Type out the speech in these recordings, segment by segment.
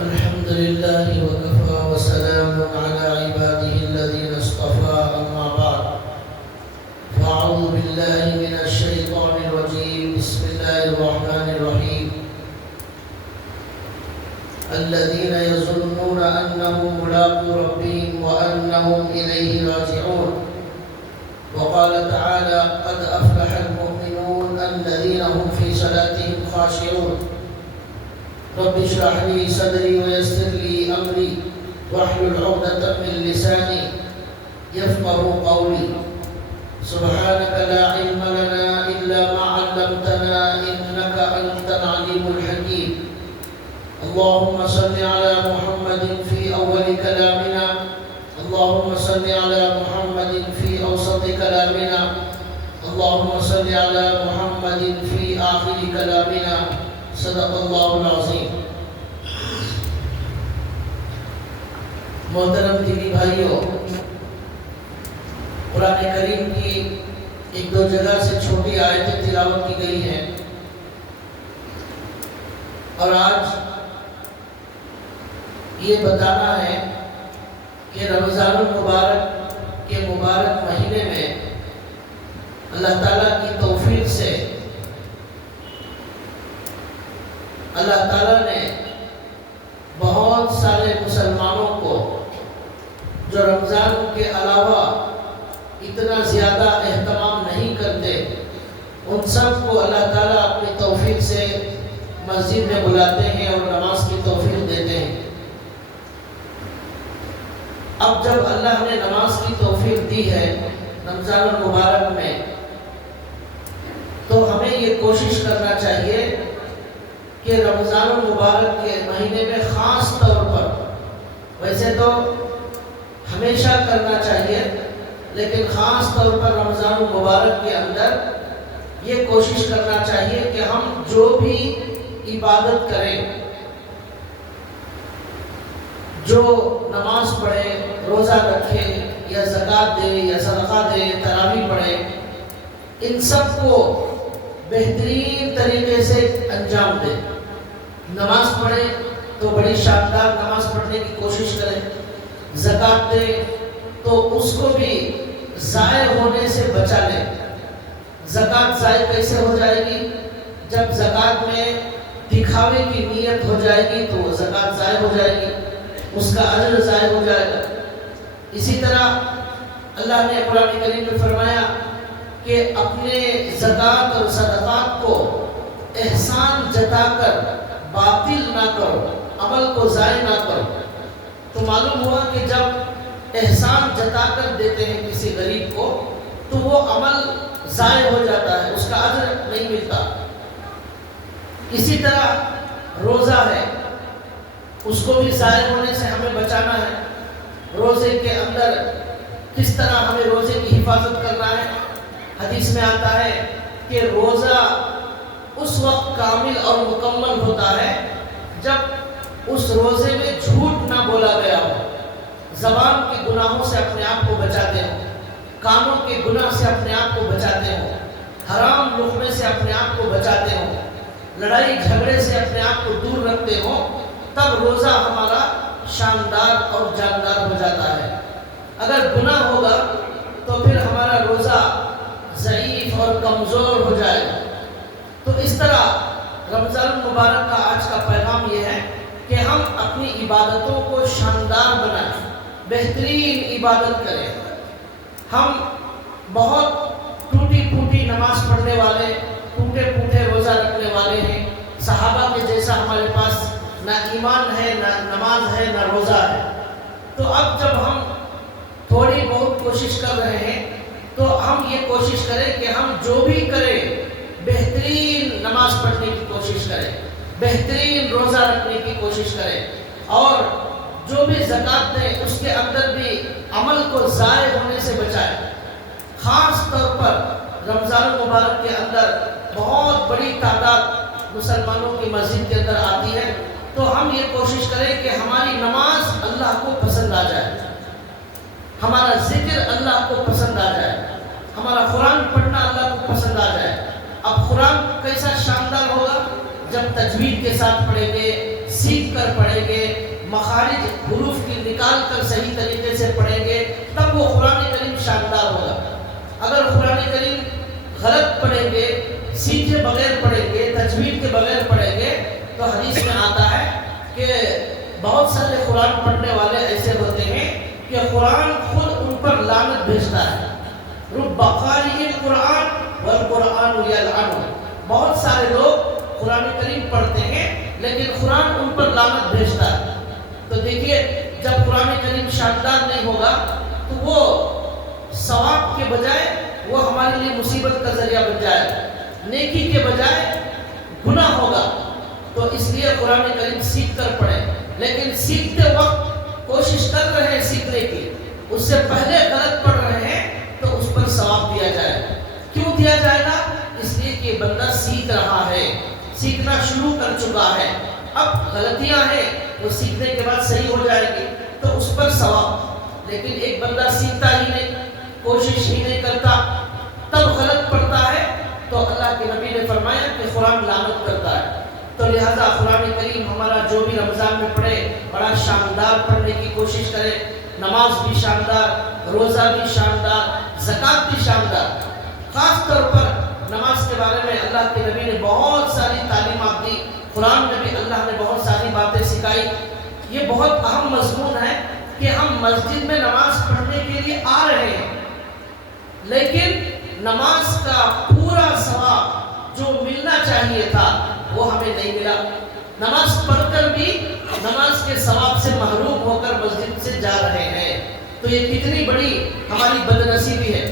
الحمد لله وكفى وسلام على عباده الذين اصطفى أما بعد فأعوذ بالله من الشيطان الرجيم بسم الله الرحمن الرحيم الذين يظنون أنهم ملاقو ربهم وأنهم إليه راجعون وقال تعالى قد أفلح المؤمنون الذين هم في صلاتهم خاشعون رب اشرح لي صدري ويسر لي أمري واحلل عقدة من لساني يفقهوا قولي سبحانك لا علم لنا إلا ما علمتنا إنك أنت العليم الحكيم اللهم صل على محمد في أول كلامنا اللهم صل على محمد في أوسط كلامنا اللهم صل على محمد في آخر كلامنا صدق اللہ العظیم۔ محترم دینی بھائیوں، قرآن کریم کی ایک دو جگہ سے چھوٹی آیتیں تلاوت کی گئی ہیں، اور آج یہ بتانا ہے کہ رمضان المبارک کے مبارک مہینے میں اللہ تعالیٰ کی توفیق سے اللہ تعالیٰ نے بہت سارے مسلمانوں کو جو رمضان کے علاوہ اتنا زیادہ اہتمام نہیں کرتے، ان سب کو اللہ تعالیٰ اپنی توفیق سے مسجد میں بلاتے ہیں اور نماز کی توفیق دیتے ہیں۔ اب جب اللہ نے نماز کی توفیق دی ہے رمضان المبارک میں، تو ہمیں یہ کوشش کرنا چاہیے کہ رمضان المبارک کے مہینے میں خاص طور پر، ویسے تو ہمیشہ کرنا چاہیے لیکن خاص طور پر رمضان المبارک کے اندر یہ کوشش کرنا چاہیے کہ ہم جو بھی عبادت کریں، جو نماز پڑھیں، روزہ رکھیں یا زکوٰۃ دیں یا صدقہ دیں، تراویح پڑھیں، ان سب کو بہترین طریقے سے انجام دیں۔ نماز پڑھیں تو بڑی شاندار نماز پڑھنے کی کوشش کریں، زکوٰۃ دیں تو اس کو بھی ضائع ہونے سے بچا لیں۔ زکوٰۃ ضائع کیسے ہو جائے گی؟ جب زکوٰۃ میں دکھاوے کی نیت ہو جائے گی تو وہ زکوٰۃ ضائع ہو جائے گی، اس کا اجر ضائع ہو جائے گا۔ اسی طرح اللہ نے قرآن کریم میں فرمایا کہ اپنے زکوٰۃ اور صدقات کو احسان جتا کر باطل نہ کرو، عمل کو ضائع نہ کرو۔ تو معلوم ہوا کہ جب احسان جتا کر دیتے ہیں کسی غریب کو تو وہ عمل ضائع ہو جاتا ہے، اس کا اجر نہیں ملتا۔ اسی طرح روزہ ہے، اس کو بھی ضائع ہونے سے ہمیں بچانا ہے۔ روزے کے اندر کس طرح ہمیں روزے کی حفاظت کرنا ہے؟ حدیث میں آتا ہے کہ روزہ اس وقت کامل اور مکمل ہوتا ہے جب اس روزے میں جھوٹ نہ بولا گیا ہو، زبان کے گناہوں سے اپنے آپ کو بچاتے ہو، کانوں کے گناہ سے اپنے آپ کو بچاتے ہو، حرام لقمے سے اپنے آپ کو بچاتے ہو، لڑائی جھگڑے سے اپنے آپ کو دور رکھتے ہو، تب روزہ ہمارا شاندار اور جاندار ہو جاتا ہے۔ اگر گناہ ہوگا تو پھر ہمارا روزہ ضعیف اور کمزور ہو جائے گا۔ تو اس طرح رمضان المبارک کا آج کا پیغام یہ ہے کہ ہم اپنی عبادتوں کو شاندار بنائیں، بہترین عبادت کریں۔ ہم بہت ٹوٹی پھوٹی نماز پڑھنے والے، ٹوٹے پھوٹے روزہ رکھنے والے ہیں، صحابہ کے جیسا ہمارے پاس نہ ایمان ہے، نہ نماز ہے، نہ روزہ ہے۔ تو اب جب ہم تھوڑی بہت کوشش کر رہے ہیں تو ہم یہ کوشش کریں کہ ہم جو بھی کریں بہترین نماز پڑھنے کی کوشش کریں، بہترین روزہ رکھنے کی کوشش کریں، اور جو بھی زکوٰۃ دیں اس کے اندر بھی عمل کو ضائع ہونے سے بچائیں۔ خاص طور پر رمضان المبارک کے اندر بہت بڑی تعداد مسلمانوں کی مسجد کے اندر آتی ہے، تو ہم یہ کوشش کریں کہ ہماری نماز اللہ کو پسند آ جائے، ہمارا ذکر اللہ کو پسند آ جائے، ہمارا قرآن پڑھنا اللہ کو پسند آ جائے۔ اب قرآن کیسا شاندار ہوگا جب تجوید کے ساتھ پڑھیں گے، سیکھ کر پڑھیں گے، مخارج حروف کی نکال کر صحیح طریقے سے پڑھیں گے، تب وہ قرآن کریم شاندار ہوگا۔ اگر قرآن کریم غلط پڑھیں گے، سیکھے بغیر پڑھیں گے، تجوید کے بغیر پڑھیں گے، تو حدیث میں آتا ہے کہ بہت سارے قرآن پڑھنے والے ایسے ہوتے ہیں کہ قرآن خود ان پر لعنت بھیجتا ہے۔ رب قارئ القرآن والقرآن یلعنہ، بہت سارے لوگ قرآن کریم پڑھتے ہیں لیکن قرآن ان پر لعنت بھیجتا ہے۔ تو دیکھیے جب قرآن کریم شاندار نہیں ہوگا تو وہ ثواب کے بجائے وہ ہمارے لیے مصیبت کا ذریعہ بن جائے، نیکی کے بجائے گناہ ہوگا۔ تو اس لیے قرآن کریم سیکھ کر پڑھیں، لیکن سیکھتے وقت کوشش کر رہے ہیں سیکھنے کی، اس سے پہلے غلط پڑھ رہے ہیں تو اس پر ثواب دیا جائے۔ کیوں دیا جائے گا؟ اس لیے کہ بندہ سیکھ رہا ہے، سیکھنا شروع کر چکا ہے، اب غلطیاں ہیں وہ سیکھنے کے بعد صحیح ہو جائے گی تو اس پر ثواب۔ لیکن ایک بندہ سیکھتا ہی نہیں، کوشش ہی نہیں کرتا، تب غلط پڑھتا ہے تو اللہ کے نبی نے فرمایا کہ قرآن لعنت کرتا ہے۔ تو لہذا قرآن کریم ہمارا جو بھی رمضان میں پڑھے بڑا شاندار پڑھنے کی کوشش کرے، نماز بھی شاندار، روزہ بھی شاندار، زکوٰۃ بھی شاندار۔ خاص طور پر نماز کے بارے میں اللہ کے نبی نے بہت ساری تعلیمات دی، قرآن میں بھی اللہ نے بہت ساری باتیں سکھائی۔ یہ بہت اہم مضمون ہے کہ ہم مسجد میں نماز پڑھنے کے لیے آ رہے ہیں، لیکن نماز کا پورا ثواب جو ملنا چاہیے تھا وہ ہمیں نہیں ملا۔ نماز پڑھ کر بھی نماز کے ثواب سے محروم ہو کر مسجد سے جا رہے ہیں، تو یہ کتنی بڑی ہماری بدنصیبی ہے۔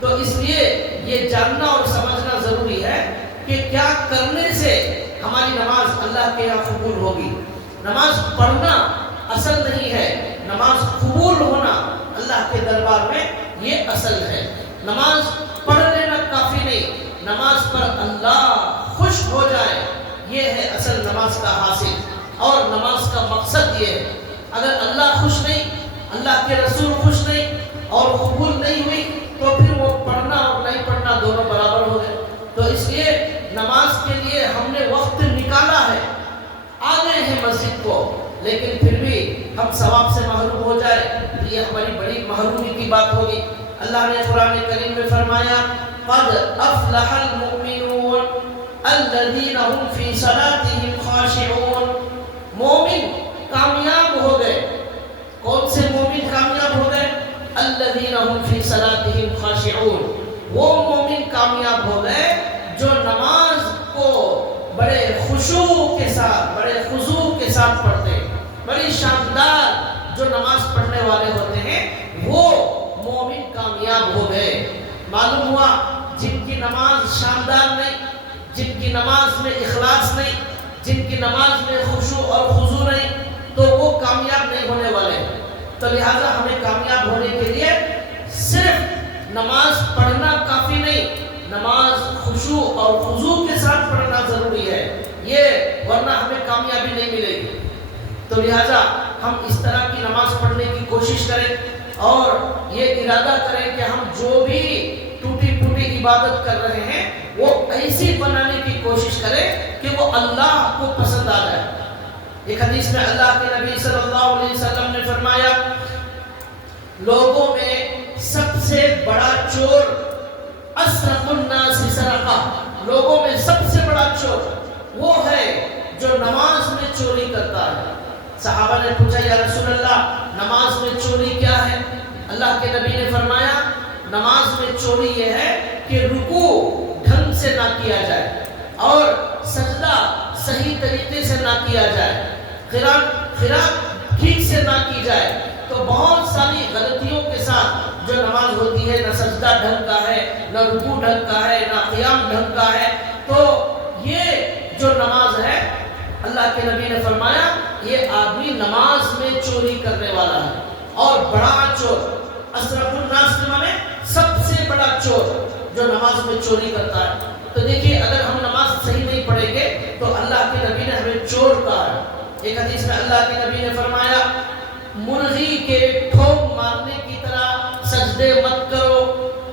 تو اس لیے یہ جاننا اور سمجھنا ضروری ہے کہ کیا کرنے سے ہماری نماز اللہ کے یہاں قبول ہوگی۔ نماز پڑھنا اصل نہیں ہے، نماز قبول ہونا اللہ کے دربار میں یہ اصل ہے۔ نماز پڑھ لینا کافی نہیں، نماز پر اللہ خوش ہو جائے یہ ہے اصل نماز کا حاصل، اور نماز کا مقصد یہ ہے۔ اگر اللہ خوش نہیں، اللہ کے رسول خوش نہیں اور قبول نہیں ہوئی تو پھر وہ پڑھنا اور نہیں پڑھنا دونوں برابر ہو گئے۔ تو اس لیے نماز کے لیے ہم نے وقت نکالا ہے، آ گئے ہیں مسجد کو، لیکن پھر بھی ہم ثواب سے محروم ہو جائے تو یہ ہماری بڑی محرومی کی بات ہوگی۔ اللہ نے قرآن کریم میں فرمایا قد افلح المؤمنون الذین هم فی صلاتهم خاشعون، مومن کامیاب ہو گئے۔ کون سے مومن کامیاب ہو گئے؟ الذین هم فی صلاتهم خاشعون، وہ مومن کامیاب ہو گئے جو نماز کو بڑے خشوع کے ساتھ، بڑے خضوع کے ساتھ پڑھتے ہیں۔ بڑی شاندار جو نماز پڑھنے والے ہوتے ہیں وہ مومن کامیاب ہو گئے۔ معلوم ہوا جن کی نماز شاندار نہیں، جن کی نماز میں اخلاص نہیں، جن کی نماز میں خشوع اور خضوع نہیں، تو وہ کامیاب نہیں ہونے والے۔ تو لہٰذا ہمیں کامیاب ہونے کے لیے صرف نماز پڑھنا کافی نہیں، نماز خشوع اور خضوع کے ساتھ پڑھنا ضروری ہے، یہ ورنہ ہمیں کامیابی نہیں ملے گی۔ تو لہٰذا ہم اس طرح کی نماز پڑھنے کی کوشش کریں اور یہ ارادہ کریں کہ ہم جو بھی ٹوٹی پھوٹی عبادت کر رہے ہیں وہ ایسی بنانے کی کوشش کریں کہ وہ اللہ کو پسند آ جائے۔ ایک حدیث میں اللہ کے نبی صلی اللہ علیہ وسلم نے فرمایا لوگوں میں سب سے بڑا چور اسرق الناس سرقہ، لوگوں میں سب سے بڑا چور وہ ہے جو نماز میں چوری کرتا ہے۔ صحابہ نے پوچھا یا رسول اللہ نماز میں چوری کیا ہے؟ اللہ کے نبی نے فرمایا نماز میں چوری یہ ہے کہ رکوع ڈھنگ سے نہ کیا جائے اور سجدہ صحیح طریقے سے نہ کیا جائے، قرات ٹھیک سے نہ کی جائے۔ تو بہت ساری غلطیوں کے ساتھ جو نماز ہوتی ہے، نہ سجدہ ڈھنگ کا ہے، نہ رکوع ڈھنگ کا ہے، نہ قیام ڈھنگ کا ہے، تو یہ جو نماز ہے اللہ کے نبی نے فرمایا یہ آدمی نماز میں چوری کرنے والا ہے، اور بڑا چور اسرق الناس کے معنی سب سے بڑا چور جو نماز میں چوری کرتا ہے۔ تو دیکھیے اگر ہم نماز صحیح نہیں پڑھیں گے تو اللہ کے نبی نے ہمیں چور کہا ہے۔ ایک حدیث میں اللہ کے نبی نے فرمایا مرغی کے ٹھونک مارنے کی طرح سجدے مت کرو،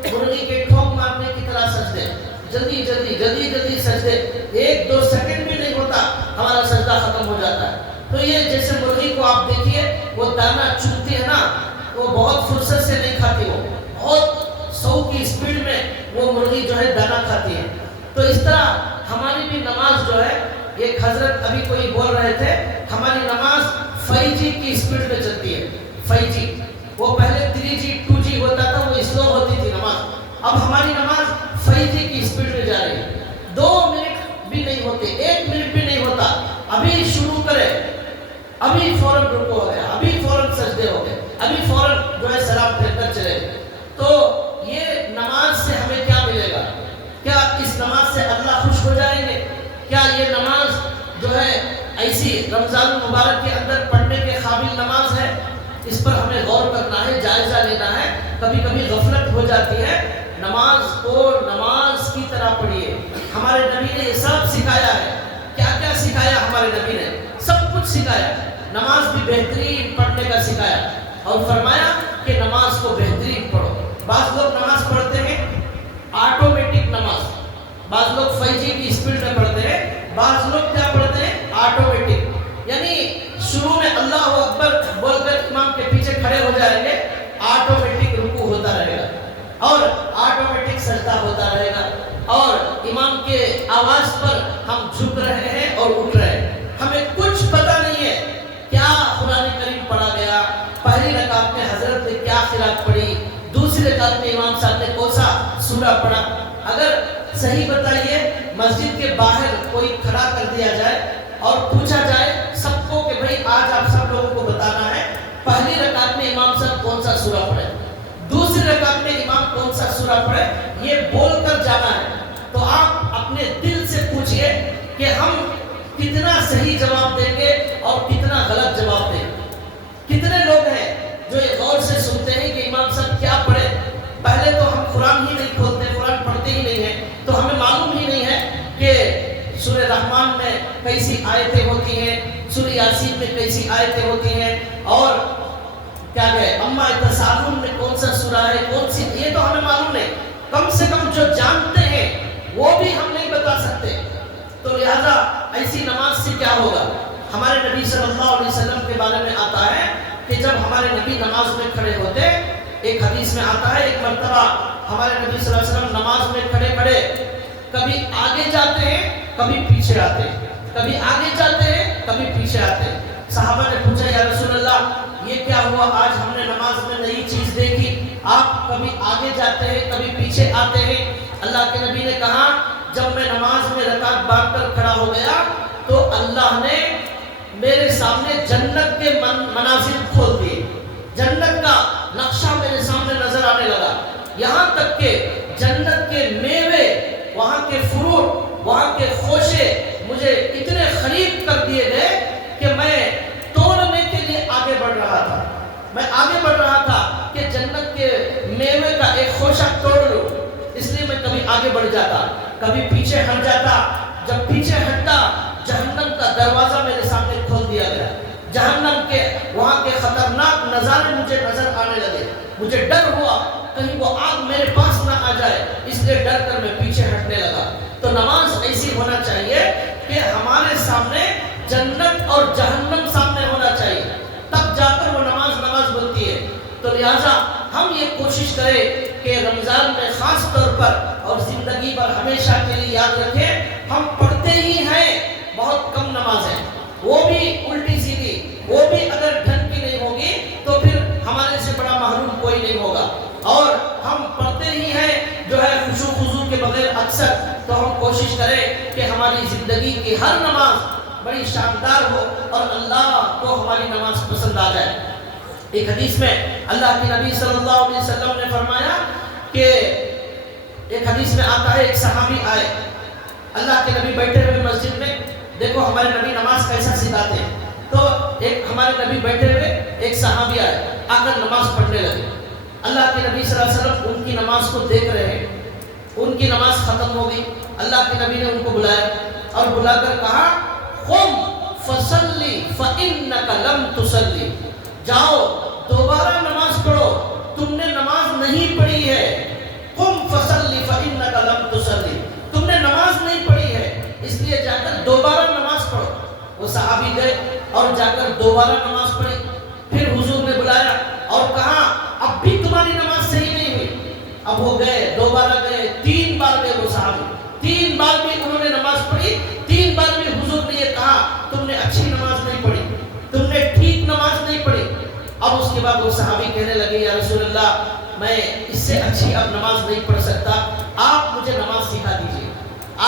مرغی کے ٹھونک مارنے کی طرح سجدے، جلدی جلدی جلدی جلدی سجدے، 1-2 سیکنڈ بھی نہیں ہوتا ہمارا سجدہ ختم ہو جاتا ہے۔ تو یہ جیسے مرغی کو آپ دیکھیے وہ دانا چنتی ہے نا، وہ بہت فرصت سے نہیں کھاتی، وہ بہت 100 کی اسپیڈ میں وہ مرغی جو ہے دانا کھاتی ہے۔ تو اس طرح ہماری بھی نماز جو ہے، ایک حضرت ابھی کوئی بول رہے تھے ہماری نماز 5G کی اسپیڈ میں چلتی ہے۔ 5G وہ پہلے 3G 2G ہوتا تھا، وہ سلو ہوتی تھی نماز، اب ہماری نماز 5G کی اسپیڈ میں جا رہی ہے۔ 2 منٹ بھی نہیں ہوتے، 1 منٹ بھی نہیں ہوتا، ابھی شروع کرے، ابھی فوراً رکوع ہو گیا، ابھی فوراً سجدے ہو گئے، ابھی فوراً جو ہے سلام پھیر کر چلے گئے۔ تو یہ نماز سے ہمیں کیا ملے گا؟ کیا اس نماز سے اللہ خوش ہو جائیں گے؟ کیا یہ نماز جو ہے ایسی رمضان المبارک کے اندر پڑھنے کے قابل نماز ہے؟ اس پر ہمیں غور کرنا ہے، جائزہ لینا ہے۔ کبھی کبھی غفلت ہو جاتی ہے، نماز کو نماز کی طرح پڑھیے۔ ہمارے نبی نے یہ سب سکھایا ہے۔ کیا کیا سکھایا ہمارے نبی نے؟ سب کچھ سکھایا۔ نماز بھی بہترین پڑھنے کا سکھایا اور فرمایا کہ نماز کو بہترین پڑھو۔ بعض لوگ نماز پڑھتے ہیں آٹومیٹک نماز، بعض لوگ 5G کی اسپیڈ میں پڑھتے ہیں، بعض لوگ کیا پڑھتے ہیں؟ آٹومیٹک، یعنی شروع میں اللہ اکبر بول کر امام کے پیچھے کھڑے ہو جائیں گے، آٹومیٹک رکوع ہوتا رہے گا اور آٹومیٹک سجدہ ہوتا رہے گا، اور امام کے آواز پر ہم جھک رہے ہیں اور اٹھ رہے ہیں۔ ہمیں کچھ پتہ نہیں ہے کیا قرآن کریم پڑھا گیا، پہلی رکعت میں حضرت نے کیا قرات پڑھی، دوسری رکعت میں امام صاحب نے کون سا سورہ پڑھا۔ اگر صحیح بتائیے، مسجد کے باہر کوئی کھڑا کر دیا جائے اور پوچھا جائے سب کو کہ بھئی آج آپ سب لوگوں کو بتانا ہے پہلی رکعت میں امام صاحب کون سا سورہ پڑھے، دوسری رکعت میں امام کون سا سورہ پڑھے، یہ بول کر جانا ہے، تو آپ اپنے دل سے پوچھئے کہ ہم کتنا صحیح جواب دیں گے اور کتنا غلط جواب دیں گے۔ کتنے لوگ ہیں جو یہ غور سے سنتے ہیں کہ امام صاحب کیا پڑھے؟ پہلے تو ہم قرآن ہی نہیں کھولتے، قرآن پڑھتے ہی نہیں ہیں، تو ہمیں معلوم ہی نہیں ہے کہ سورہ رحمان میں کیسی آیتیں ہوتی ہیں، سورہ یاسین میں کیسی آیتیں ہوتی ہیں، اور کیا گئے اما یتساءلون میں کون سا سورہ ہے، کون سی، یہ تو ہمیں معلوم نہیں۔ کم سے کم جو جانتے ہیں وہ بھی ہم نہیں بتا سکتے، تو لہذا ایسی نماز سے کیا ہوگا؟ ہمارے نبی صلی اللہ علیہ وسلم کے بارے میں آتا ہے کہ جب ہمارے نبی نماز میں کھڑے ہوتے، ایک حدیث میں آتا ہے ایک مرتبہ ہمارے نبی صلی اللہ علیہ وسلم نماز میں کھڑے کھڑے کبھی آگے جاتے ہیں کبھی پیچھے آتے ہیں، کبھی آگے جاتے ہیں کبھی پیچھے آتے ہیں۔ صحابہ نے پوچھا یا رسول اللہ یہ کیا ہوا، آج ہم نے نماز میں نئی چیز دیکھی، آپ کبھی آگے جاتے ہیں کبھی پیچھے آتے ہیں۔ اللہ کے نبی نے کہا جب میں نماز میں رکعت باندھ کر کھڑا ہو گیا تو اللہ نے میرے سامنے جنت کے مناظر کھول دیے، جنت کا نقشہ میرے سامنے نظر آنے لگا، یہاں تک کہ جنت کے میوے، وہاں کے فروٹ، وہاں کے خوشے مجھے اتنے قریب کر دیے گئے کہ میں توڑنے کے لیے آگے بڑھ رہا تھا، میں آگے بڑھ رہا تھا کہ جنت کے میوے کا ایک خوشہ توڑ لوں، اس لیے میں کبھی آگے بڑھ جاتا کبھی پیچھے ہٹ جاتا۔ جب پیچھے ہٹتا جہنم کا دروازہ میرے سامنے کھول دیا گیا، جہنم کے وہاں کے خطرناک نظارے مجھے نظر آنے لگے، مجھے ڈر ہوا کہیں وہ آگ میرے پاس نہ آ جائے، اس لیے ڈر کر میں پیچھے ہٹنے لگا۔ تو نماز ایسی ہونا چاہیے کہ ہمارے سامنے جنت اور جہنم سامنے ہونا چاہیے، تب جا کر وہ نماز بنتی ہے۔ تو لہٰذا ہم یہ کوشش کریں کہ رمضان میں خاص طور پر اور زندگی بھر ہمیشہ کے لیے یاد رکھیں، ہم پڑھتے ہی ہیں بہت کم نمازیں، وہ بھی الٹی سیدھی، وہ بھی اگر ڈھنگ کی نہیں ہوگی تو پھر ہمارے سے بڑا محروم کوئی نہیں ہوگا، اور ہم پڑھتے ہی ہیں جو ہے خشوع خضوع کے بغیر اکثر، تو ہم کوشش کریں کہ ہماری زندگی کی ہر نماز بڑی شاندار ہو اور اللہ کو ہماری نماز پسند آ جائے۔ ایک حدیث میں اللہ کے نبی صلی اللہ علیہ وسلم نے فرمایا کہ ایک حدیث میں آتا ہے ایک صحابی آئے، اللہ کے نبی بیٹھے ہوئے مسجد میں، دیکھو ہمارے نبی نماز کیسا سکھاتے ہیں، تو ایک ہمارے نبی بیٹھے ہوئے ایک صحابی آئے، آ کر نماز پڑھنے لگے، اللہ کے نبی صلی اللہ علیہ وسلم ان کی نماز کو دیکھ رہے ہیں، ان کی نماز ختم ہو گئی، اللہ کے نبی نے ان کو بلایا اور بلا کر کہا قم فصلی فإنک لم تصلی، جاؤ دوبارہ نماز پڑھو، تم نے نماز نہیں پڑھی ہے، قم فصلی فإنک لم تصلی، تم نے نماز نہیں پڑھی ہے، اس لیے جا کر دوبارہ نماز پڑھو۔ وہ صحابی گئے اور جا کر دوبارہ نماز پڑھی. پھر حضور نے بلایا اور کہا اب بھی تمہاری نماز صحیح نہیں ہوئی. اب وہ گئے, دوبارہ گئے, 3 بار گئے وہ صحابی, 3 بار بھی انہوں نے نماز پڑھی. 3 بار بھی حضور نے یہ کہا تم نے اچھی نماز نہیں پڑھی, تم نے ٹھیک نماز نہیں پڑھی. اب اس کے بعد وہ صحابی کہنے لگے یا رسول اللہ میں اس سے اچھی اب نماز نہیں پڑھ سکتا, آپ مجھے نماز سکھا دیجئے,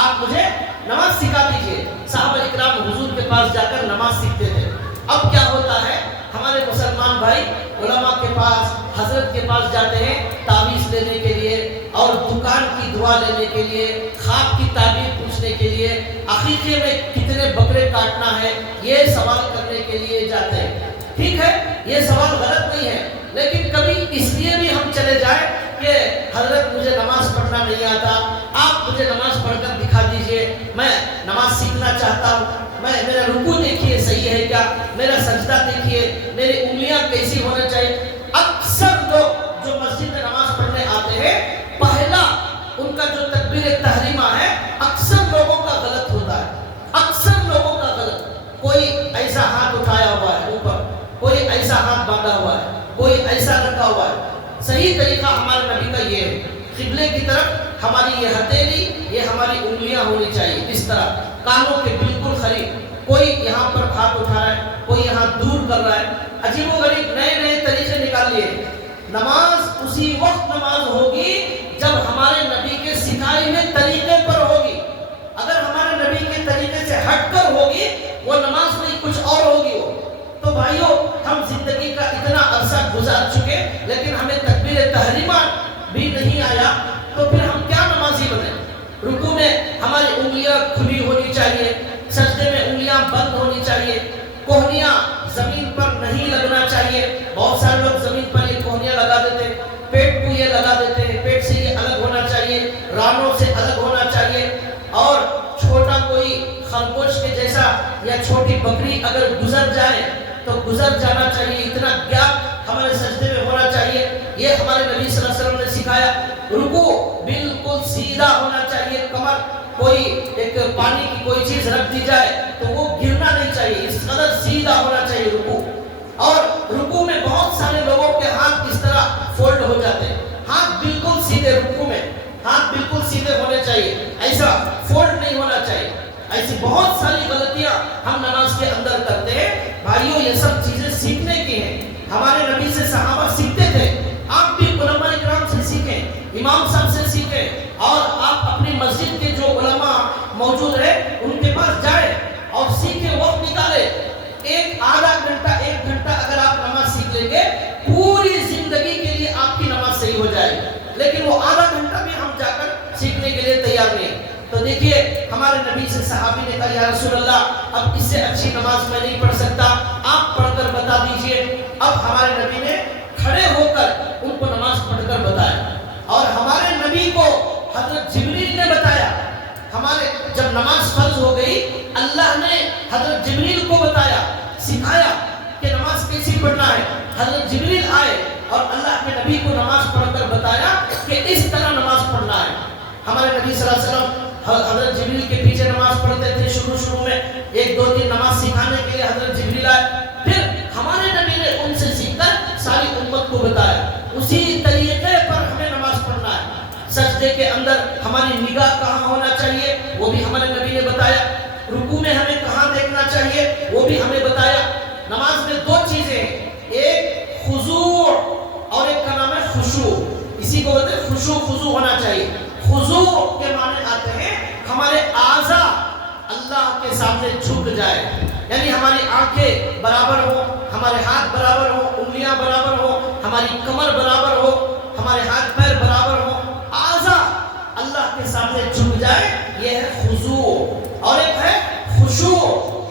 آپ مجھے نماز سکھا دیجئے. صحابہ اکرام حضور کے پاس جا کر نماز سیکھتے تھے. اب کیا ہوتا ہے, ہمارے مسلمان بھائی علماء کے پاس, حضرت کے پاس جاتے ہیں تعویذ لینے کے لیے اور دکان کی دعا لینے کے لیے, خواب کی تعبیر پوچھنے کے لیے, عقیقے میں کتنے بکرے کاٹنا ہے یہ سوال کرنے کے لیے جاتے ہیں. ٹھیک ہے, یہ سوال غلط نہیں ہے, لیکن کبھی اس لیے بھی ہم چلے جائیں کہ حضرت مجھے نماز پڑھنا نہیں آتا, آپ مجھے نماز پڑھ کر دکھا دیجئے, میں نماز سیکھنا چاہتا ہوں, میرا رکوع دیکھیے صحیح ہے کیا, میرا سجدہ دیکھیے, میری انگلیاں کیسی ہونا چاہیے. اکثر لوگ جو مسجد میں نماز پڑھنے آتے ہیں پہلا ان کا جو تکبیر تحریمہ ہے اکثر لوگوں کا غلط ہوتا ہے, اکثر لوگوں کا غلط. کوئی ایسا ہاتھ اٹھایا ہوا ہے اوپر, کوئی ایسا ہاتھ باندھا ہوا ہے, کوئی ایسا رکھا ہوا ہے. صحیح طریقہ ہمارے نبی کا یہ ہے, قبلے کی طرف ہماری یہ ہتھیلی, یہ ہماری انگلیاں ہونی چاہیے اس طرح, کانوں کے بالکل قریب. کوئی یہاں پر ہاتھ اٹھا رہا ہے, کوئی یہاں دور کر رہا ہے, عجیب و غریب نئے نئے طریقے نکال لیے. نماز اسی وقت نماز ہوگی جب ہمارے نبی کے سکھائے ہوئے طریقے پر ہوگی. اگر ہمارے نبی کے طریقے سے ہٹ کر ہوگی وہ نماز نہیں کچھ اور ہوگی وہ. تو بھائیو ہم زندگی کا اتنا عرصہ گزار چکے لیکن ہمیں تکبیر تحریمہ بھی نہیں آیا, تو پھر ہم کیا نمازی بنے. رکوع میں ہماری انگلیاں کھلی ہونی چاہیے, سجدے میں انگلیاں بند ہونی چاہیے, کوہنیاں زمین پر نہیں لگنا چاہیے. بہت سارے لوگ زمین پر یہ کوہنیاں لگا دیتے, پیٹ کو یہ لگا دیتے, پیٹ سے یہ الگ ہونا چاہیے, رانوں سے الگ ہونا چاہیے. اور چھوٹا کوئی خرگوش کے جیسا یا چھوٹی بکری اگر گزر جائے تو گزر جانا چاہیے, اتنا گیپ ہمارے سجدے میں ہونا چاہیے. یہ ہمارے نبی صلی اللہ علیہ وسلم نے سکھایا. رکوع بالکل سیدھا ہونا چاہیے, کمر کوئی ایک پانی کی کوئی چیز رکھ دی جائے تو وہ گرنا نہیں چاہیے, اس قدر سیدھا ہونا چاہیے رکوع. اور رکوع میں بہت سارے لوگوں کے ہاتھ اس طرح فولڈ ہو جاتے ہیں, ہاتھ بالکل سیدھے, رکوع میں ہاتھ بالکل سیدھے ہونے چاہیے, ایسا فولڈ نہیں ہونا چاہیے. ایسی بہت ساری غلطیاں ہم نماز کے اندر کرتے ہیں. بھائیو یہ سب چیزیں سیکھنے کی ہیں, ہمارے نبی سے صحابہ سیکھتے تھے, آپ بھی علماء اکرام سے سیکھیں, امام صاحب سے سیکھیں, اور آپ اپنی مسجد کے جو علماء موجود ہیں ان کے پاس جائیں اور سیکھیں, وقت نکالیں. ایک آدھا گھنٹہ 1 گھنٹہ اگر آپ نماز سیکھ لیں گے پوری زندگی کے لیے آپ کی نماز صحیح ہو جائے گی. لیکن وہ آدھا گھنٹہ بھی ہم جا کر سیکھنے کے لیے تیار نہیں. تو دیکھیے ہمارے نبی سے صحابی نے کہا یا رسول اللہ اب اس سے اچھی نماز میں نہیں پڑھ سکتا, آپ پڑھ کر بتا دیجئے. اب ہمارے نبی نے کھڑے ہو کر ان کو نماز پڑھ کر بتایا, اور ہمارے نبی کو حضرت جبریل نے بتایا. ہمارے جب نماز فرض ہو گئی اللہ نے حضرت جبریل کو بتایا, سکھایا کہ نماز کیسی پڑھنا ہے. حضرت جبریل آئے اور اللہ کے نبی کو نماز پڑھ کر بتایا کہ اس طرح نماز پڑھنا ہے. ہمارے نبی صلی اللہ علیہ وسلم حضرت جبریل کے پیچھے نماز پڑھتے تھے. شروع میں 1-2 دن نماز سکھانے کے لیے حضرت جبریل آئے, پھر ہمارے نبی نے ان سے سیکھ کر ساری امت کو بتایا. اسی طریقے پر ہمیں نماز پڑھنا ہے. سجدے کے اندر ہماری نگاہ کہاں ہونا چاہیے وہ بھی ہمارے نبی نے بتایا. رکوع میں ہمیں کہاں دیکھنا چاہیے وہ بھی ہمیں بتایا. نماز میں 2 چیزیں ہیں, ایک خضوع اور ایک کا نام ہے خشوع. اسی کو بولتے ہیں خشوع, خضوع ہونا چاہیے. خضوع کے معنی آتے ہیں ہمارے اعضاء اللہ کے سامنے جھک جائے, یعنی ہماری آنکھیں برابر ہو, ہمارے ہاتھ برابر ہو, انگلیاں برابر ہو, ہماری کمر برابر ہو, ہمارے ہاتھ پیر برابر ہو, اعضاء اللہ کے سامنے جھک جائے, یہ ہے خضوع. اور ایک ہے خشوع.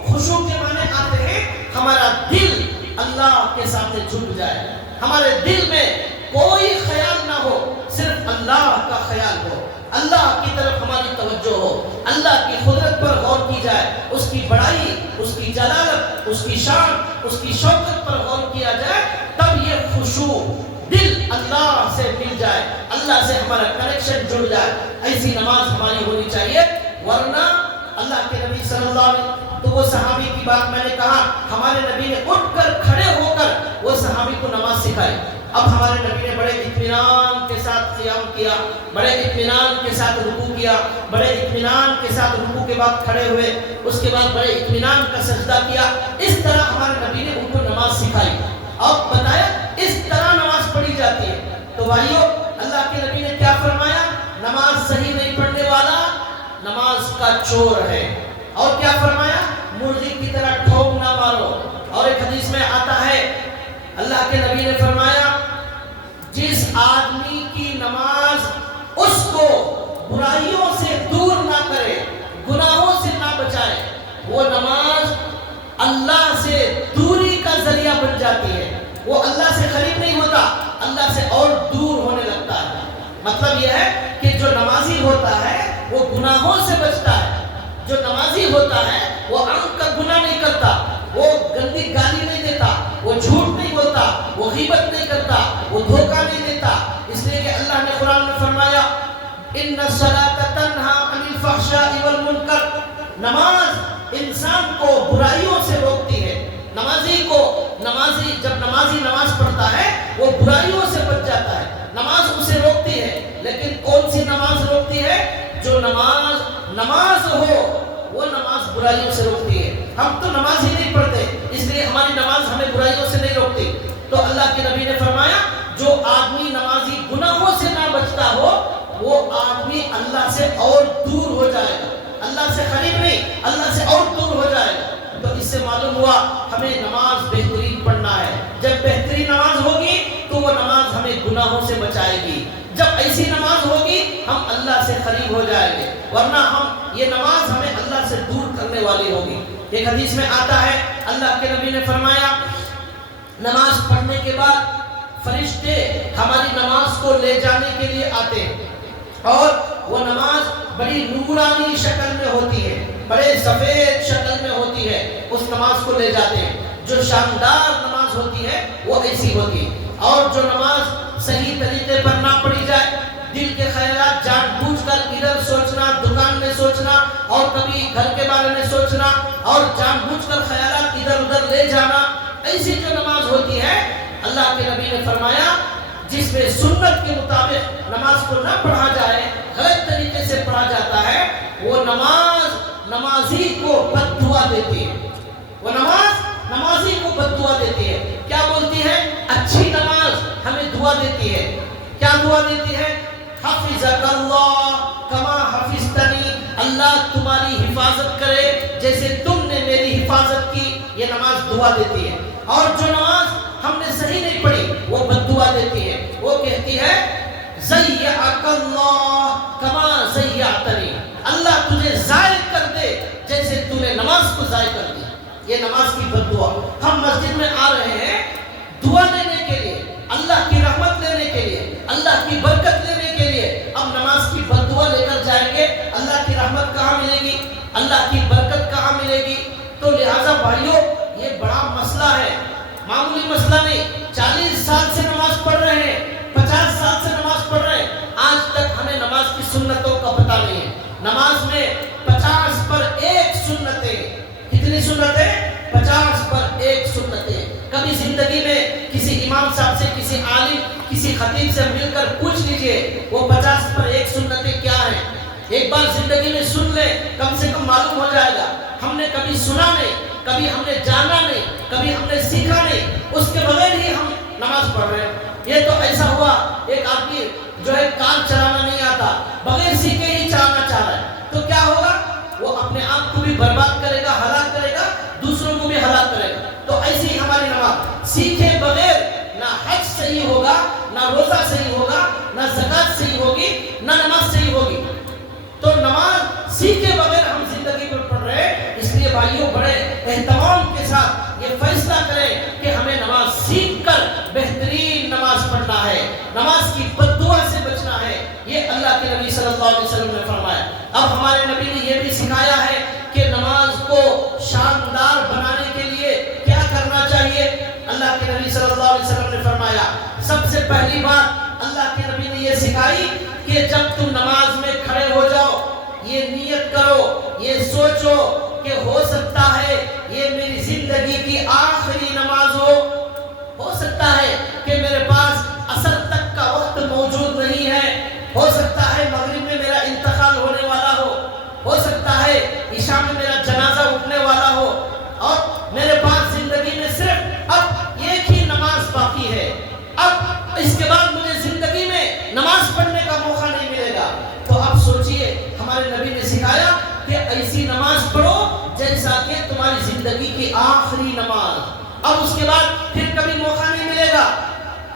خشوع کے معنی آتے ہیں ہمارا دل اللہ کے سامنے جھک جائے, ہمارے دل میں کوئی خیال نہ ہو, صرف اللہ کا خیال ہو, اللہ کی طرف ہماری توجہ ہو, اللہ کی قدرت پر غور کی جائے, اس کی بڑائی, اس کی جلالت, اس کی شان, اس کی شوکت پر غور کیا جائے, تب یہ خشوع دل اللہ سے مل جائے, اللہ سے ہمارا کنیکشن جڑ جائے. ایسی نماز ہماری ہونی چاہیے, ورنہ اللہ کے نبی صلی اللہ علیہ تو وہ صحابی کی بات میں نے کہا، ہمارے نبی نے اٹھ کر کھڑے ہو کر وہ صحابی کو نماز سکھائی۔ اب ہمارے نبی نے بڑے اطمینان کے ساتھ قیام کیا، بڑے اطمینان کے ساتھ رکوع کیا، بڑے اطمینان کے ساتھ رکوع کے بعد کھڑے ہوئے، اس کے بعد بڑے اطمینان کا سجدہ کیا۔ اس طرح ہمارے نبی نے ان کو نماز سکھائی۔ اب بتایا اس طرح نماز پڑھی جاتی ہے۔ تو بھائیو، اللہ کے نبی نے کیا فرمایا؟ نماز صحیح نہیں پڑھنے والا نماز کا چور ہے۔ اور کیا فرمایا؟ مرغی کی طرح ٹھوک نہ مارو۔ اور ایک حدیث میں آتا ہے، اللہ کے نبی نے فرمایا، جس آدمی کی نماز اس کو برائیوں سے دور نہ کرے، گناہوں سے نہ بچائے، وہ نماز اللہ سے دوری کا ذریعہ بن جاتی ہے۔ وہ اللہ سے قریب نہیں ہوتا، اللہ سے اور دور ہونے لگتا ہے۔ مطلب یہ ہے کہ جو نمازی ہوتا ہے وہ گناہوں سے بچتا ہے۔ جو نمازی ہوتا ہے وہ آنکھ کا گناہ نہیں کرتا، وہ گندی گالی نہیں دیتا، وہ جھوٹ نہیں بولتا، وہ غیبت نہیں کرتا، وہ دھوکہ نہیں دیتا۔ اس لیے کہ اللہ نے قرآن میں فرمایا، ان الصلاۃ تنہی عن الفحشاء والمنکر، نماز انسان کو برائیوں سے روکتی ہے۔ نمازی جب نمازی نماز پڑھتا ہے وہ برائیوں سے بچ جاتا ہے، نماز اسے روکتی ہے۔ لیکن کون سی نماز روکتی ہے؟ جو نماز ہو وہ نماز برائیوں سے روکتی ہے۔ ہم تو نماز ہی نہیں پڑھتے، اس لیے ہماری نماز ہمیں برائیوں سے نہیں روکتی۔ تو اللہ کے نبی نے فرمایا، جو آدمی نمازی گناہوں سے نہ بچتا ہو وہ آدمی اللہ سے اور دور ہو جائے گا، اللہ سے قریب نہیں، اللہ سے اور دور ہو جائے گا۔ تو اس سے معلوم ہوا ہمیں نماز بہترین پڑھنا ہے۔ جب بہترین نماز ہوگی تو وہ نماز ہمیں گناہوں سے بچائے گی۔ جب ایسی نماز ہوگی ہم اللہ سے قریب ہو جائیں گے، ورنہ یہ نماز ہمیں اللہ سے دور کرنے والی ہوگی۔ ایک حدیث میں آتا ہے، اللہ کے نبی نے فرمایا، نماز پڑھنے کے بعد فرشتے ہماری نماز کو لے جانے کے لیے آتے ہیں، اور وہ نماز بڑی نورانی شکل میں ہوتی ہے، بڑے سفید شکل میں ہوتی ہے، اس نماز کو لے جاتے ہیں۔ جو شاندار نماز ہوتی ہے وہ ایسی ہوتی ہے۔ اور جو نماز صحیح طریقے پر نہ پڑھی جائے، دل کے خیالات جان بوجھ کر ادھر سوچنا، دکان میں سوچنا، اور کبھی گھر کے بارے میں سوچنا، اور جان بوجھ کر خیالات ادھر ادھر لے جانا، ایسی جو نماز ہوتی ہے، اللہ کے نبی نے فرمایا، جس میں سنت کے مطابق نماز کو نہ پڑھا جائے، غلط طریقے سے پڑھا جاتا ہے، وہ نمازی کو بد دعا دیتی ہے۔ وہ نمازی کو بد دعا دیتی ہے۔ کیا بولتی ہے؟ اچھی نماز ہمیں دعا دیتی ہے۔ کیا دعا دیتی ہے؟ حفظک اللہ کما حفظتنی، اللہ تمہاری حفاظت کرے جیسے تم نے میری حفاظت کی، یہ نماز دعا دیتی ہے۔ اور جو نماز ہم نے صحیح نہیں پڑھی وہ بد دعا دیتی ہے، وہ کہتی ہے ضیعک اللہ کما ضیعتنی، اللہ تجھے ضائع کر دے جیسے تو نے نماز کو ضائع کر دیا۔ یہ نماز کی بد دعا۔ ہم مسجد میں آ رہے ہیں دعا لینے کے لیے، اللہ کی رحمت لینے کے لیے، اللہ کی برکت لینے کے لیے، اب نماز کی بد دعا لے کر جائیں گے، اللہ کی رحمت کہاں ملے گی؟ اللہ کی برکت کہاں ملے گی؟ تو لہٰذا بھائیو، یہ بڑا مسئلہ ہے، معمولی مسئلہ نہیں۔ 40 سال سے نماز پڑھ رہے ہیں، 50 سال سے نماز پڑھ رہے ہیں، آج تک ہمیں نماز کی سنتوں کا پتہ نہیں ہے۔ نماز میں 50 پر 1 سنتیں، کتنی سنتیں؟ 50 پر 1 سنتیں۔ کبھی زندگی میں کسی امام صاحب سے، کسی عالم، کسی خطیب سے مل کر پوچھ لیجئے وہ 50 پر 1 سنتیں کیا ہیں۔ ایک بار زندگی میں سن لیں، کم سے کم معلوم ہو جائے گا۔ ہم نے کبھی سنا نہیں، کبھی ہم نے جانا نہیں، کبھی ہم نے سیکھا نہیں، اس کے بغیر ہی ہم نماز پڑھ رہے ہیں۔ یہ تو ایسا ہوا، ایک آدمی جو ہے کار چلانا نہیں آتا، بغیر سیکھے ہی چلانا چاہ رہا ہے، تو کیا ہوگا؟ وہ اپنے آپ کو بھی برباد کرے گا، ہلاک کرے گا، دوسروں کو بھی ہلاک کرے گا۔ تو ایسی ہی ہماری نماز، سیکھے بغیر نہ حج صحیح ہوگا، نہ روزہ صحیح ہوگا، نہ زکوٰۃ صحیح ہوگی، نہ نماز صحیح ہوگی۔ تو نماز سیکھے بغیر ہم زندگی میں پڑھ رہے ہیں، اس لیے بھائیوں بڑے اہتمام کے ساتھ یہ فیصلہ کریں کہ ہمیں نماز سیکھ کر بہترین نماز پڑھنا ہے، نماز کی بد دعا سے بچنا ہے۔ یہ اللہ کے نبی صلی اللہ علیہ وسلم نے فرمایا۔ اب ہمارے نبی نے یہ بھی سکھایا ہے کہ نماز کو شاندار بنانے کے لیے کیا کرنا چاہیے۔ اللہ کے نبی صلی اللہ علیہ وسلم نے فرمایا، سب سے پہلی بات اللہ کے نبی نے یہ سکھائی کہ جب تم نماز میں کھڑے ہو جاؤ، یہ نیت کرو، یہ سوچو کہ ہو سکتا ہے یہ میری زندگی کی آخری نماز ہو سکتا ہے کہ میرے پاس عصر تک کا وقت موجود نہیں ہے، ہو سکتا ہے مغرب میں میرا انتقال ہونے والا ہو سکتا ہے عشاء میں میرا جنازہ اٹھنے والا ہو، اور میرے پاس زندگی میں صرف اب ایک ہی نماز باقی ہے، اب اس کے بعد مجھے زندگی میں نماز پڑھنے کا موقع نہیں ملے گا۔ تو اب سوچئے ہمارے نبی نے سکھایا کہ ایسی نماز پڑھو جیسا کہ تمہاری زندگی کی آخری نماز، اب اس کے بعد پھر کبھی موقع نہیں ملے گا۔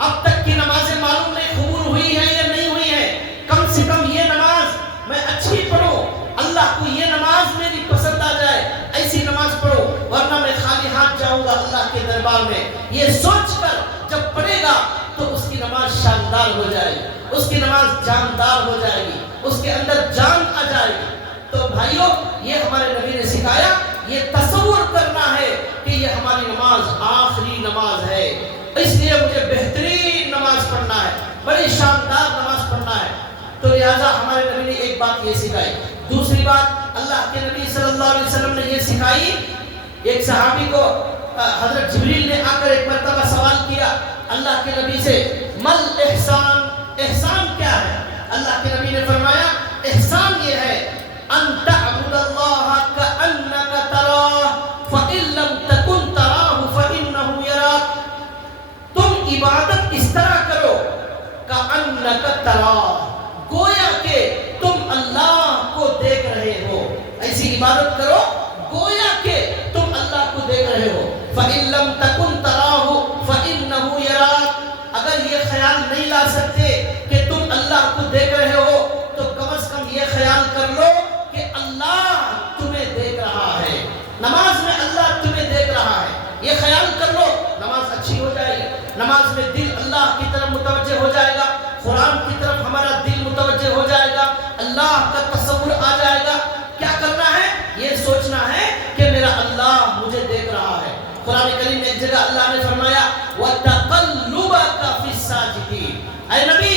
اب تک کی نمازیں معلوم نہیں قبول ہوئی ہے یا نہیں ہوئی ہے، کم سے کم یہ نماز میں اچھی پڑھوں، اللہ کو یہ نماز میری پسند آ جائے، ایسی نماز پڑھو، ورنہ میں خالی ہاتھ جاؤں گا اللہ کے دربار میں۔ یہ سوچ کر جب پڑھے گا تو اس کی نماز شاندار ہو جائے گی، اس کی نماز جاندار ہو جائے گی، اس کے اندر جان آ جائے گی۔ تو بھائیوں، یہ ہمارے نبی نے سکھایا، یہ تصور کرنا ہے کہ یہ ہماری نماز آخری نماز ہے، اس لیے مجھے بہترین نماز پڑھنا ہے، بڑی شاندار نماز پڑھنا ہے۔ تو لہٰذا ہمارے نبی نے ایک بات یہ سکھائی۔ دوسری بات اللہ کے نبی صلی اللہ علیہ وسلم نے یہ سکھائی، ایک صحابی کو حضرت جبریل نے آ کر ایک مرتبہ سوال کیا اللہ کے نبی سے، مل احسان، احسان کیا ہے؟ اللہ کے نبی نے فرمایا احسان یہ ہے ان تعبد اللہ کأنک تراہ فإن لم تکن تراہ فإنہ یراک، تم عبادت اس طرح کرو کأنک تراہ، گویا کہ تم اللہ کو دیکھ رہے ہو، ایسی عبادت کرو گویا کہ تم اللہ کو دیکھ رہے ہو۔ فإن لم تکن تراہ فإنہ یراک، اگر یہ خیال نہیں لا سکتے کہ تم اللہ کو دیکھ رہے ہو تو کم از کم یہ خیال کر لو کہ اللہ تمہیں دیکھ رہا ہے، نماز میں اللہ تمہیں دیکھ رہا ہے، یہ خیال کر لو، نماز اچھی ہو جائے گی، نماز میں دل اللہ کی طرف متوجہ ہو جائے گا، قرآن کی طرف ہمارا دل متوجہ ہو جائے گا، اللہ کا تصور آ جائے گا۔ کیا کرنا ہے؟ یہ سوچنا ہے کہ میرا اللہ مجھے دیکھ رہا ہے۔ قرآن کریم میں ایک جگہ اللہ نے فرمایا وَتَقَلُّبَكَ فِي السَّاجِدِينَ، اے نبی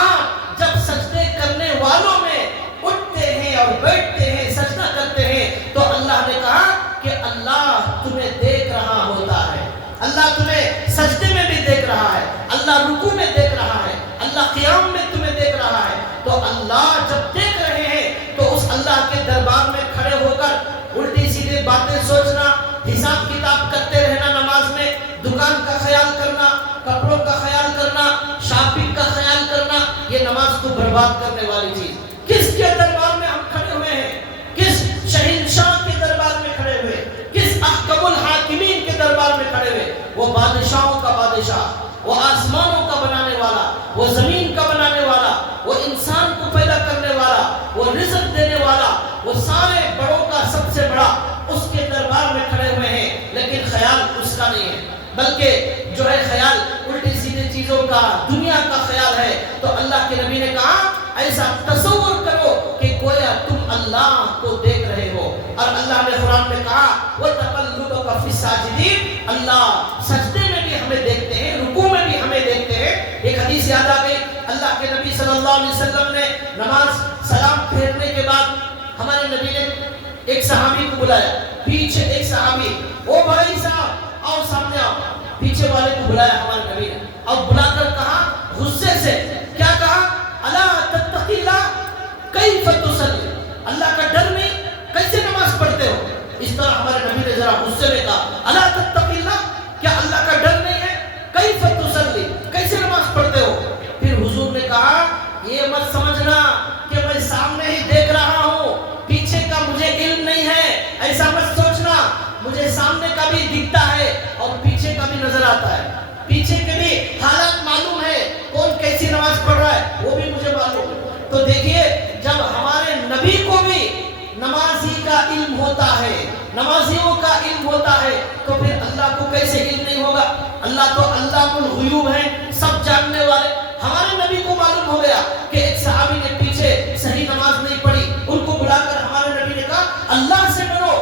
آپ جب سجدے کرنے والوں میں اٹھتے ہیں اور بیٹھتے ہیں، سجدہ کرتے ہیں، تو اللہ نے کہا کہ اللہ تمہیں دیکھ رہا ہوتا ہے، اللہ تمہیں سجدے میں بھی دیکھ رہا ہے، اللہ رکوع میں دیکھ رہا ہے، اللہ قیام میں تمہیں دیکھ رہا ہے۔ تو اللہ جب دیکھ رہے ہیں تو اس اللہ کے دربار میں کھڑے ہو کر الٹی سیدھے باتیں سوچنا، حساب کتاب کرتے رہنا، نماز میں دکان کا خیال کرنا، کپڑوں کا خیال کرنا، شاپنگ کا خیال کرنا، یہ نماز کو برباد کرنے والی چیز۔ کس کے دربار میں ہم کھڑے ہوئے ہیں؟ کس شہنشاہ کے دربار میں کھڑے ہوئے؟ کس احکم الحاکمین کے دربار میں کھڑے ہوئے؟ وہ بادشاہوں کا بادشاہ، وہ آسمانوں کا بنانے والا، وہ زمین کا بنانے والا، وہ انسان کو پیدا کرنے والا، وہ رزق دینے والا، وہ سارے بڑوں کا سب سے بڑا، اس کے دربار میں کھڑے ہوئے ہیں، لیکن خیال اس کا نہیں ہے، بلکہ جو ہے خیال الٹی سیدھی چیزوں کا، دنیا کا خیال ہے۔ تو اللہ کے نبی نے کہا ایسا تصور کرو کہ گویا تم اللہ کو دیکھ رہے ہو، اور اللہ نے قرآن میں کہا وَتَقَلُّبَكَ فِي السَّاجِدِينَ، اللہ سجدے میں بھی ہمیں دیکھتے ہیں، رکوع میں بھی ہمیں دیکھتے ہیں۔ ایک حدیث یاد آ گئی، اللہ کے نبی صلی اللہ علیہ وسلم نے نماز سلام پھیرنے کے بعد ہمارے نبی نے ایک صحابی کو بلایا، پیچھے ایک صحابی، او بھائی صاحب آؤ سامنے آؤ، پیچھے والے کو بلایا ہمارے نبی نے، اور بلا کر کہا غصے سے، کیا کہا؟ الا تتقی اللہ کیف تصلی، اللہ کا ڈر نہیں، کیسے نماز پڑھتے ہو؟ اس طرح ہمارے نبی نے ذرا غصے میں کہا الا تتقی اللہ، کیا اللہ کا ڈر نہیں ہے؟ کیف تصلی، کیسے نماز پڑھتے ہو؟ پھر حضور نے کہا یہ مت سمجھنا کہ میں سامنے ہی دیکھ رہا ہوں، پیچھے کا مجھے علم نہیں ہے، ایسا مت سوچنا، مجھے سامنے کا بھی دکھتا ہے اور پیچھے کا بھی نظر آتا ہے، پیچھے کے بھی حالات معلوم ہے، کون کیسی نماز پڑھ رہا ہے وہ بھی مجھے معلوم ہے۔ تو دیکھیے جب ہمارے نبی کو بھی نمازی کا علم ہوتا ہے، نمازیوں کا علم ہوتا ہے، تو پھر اللہ کو کیسے علم نہیں ہوگا؟ اللہ تو علام الغیوب ہے، سب جاننے والے۔ ہمارے نبی کو معلوم ہو گیا کہ ایک صحابی نے پیچھے صحیح نماز نہیں پڑھی، ان کو بلا کر ہمارے نبی نے کہا اللہ سے ڈرو،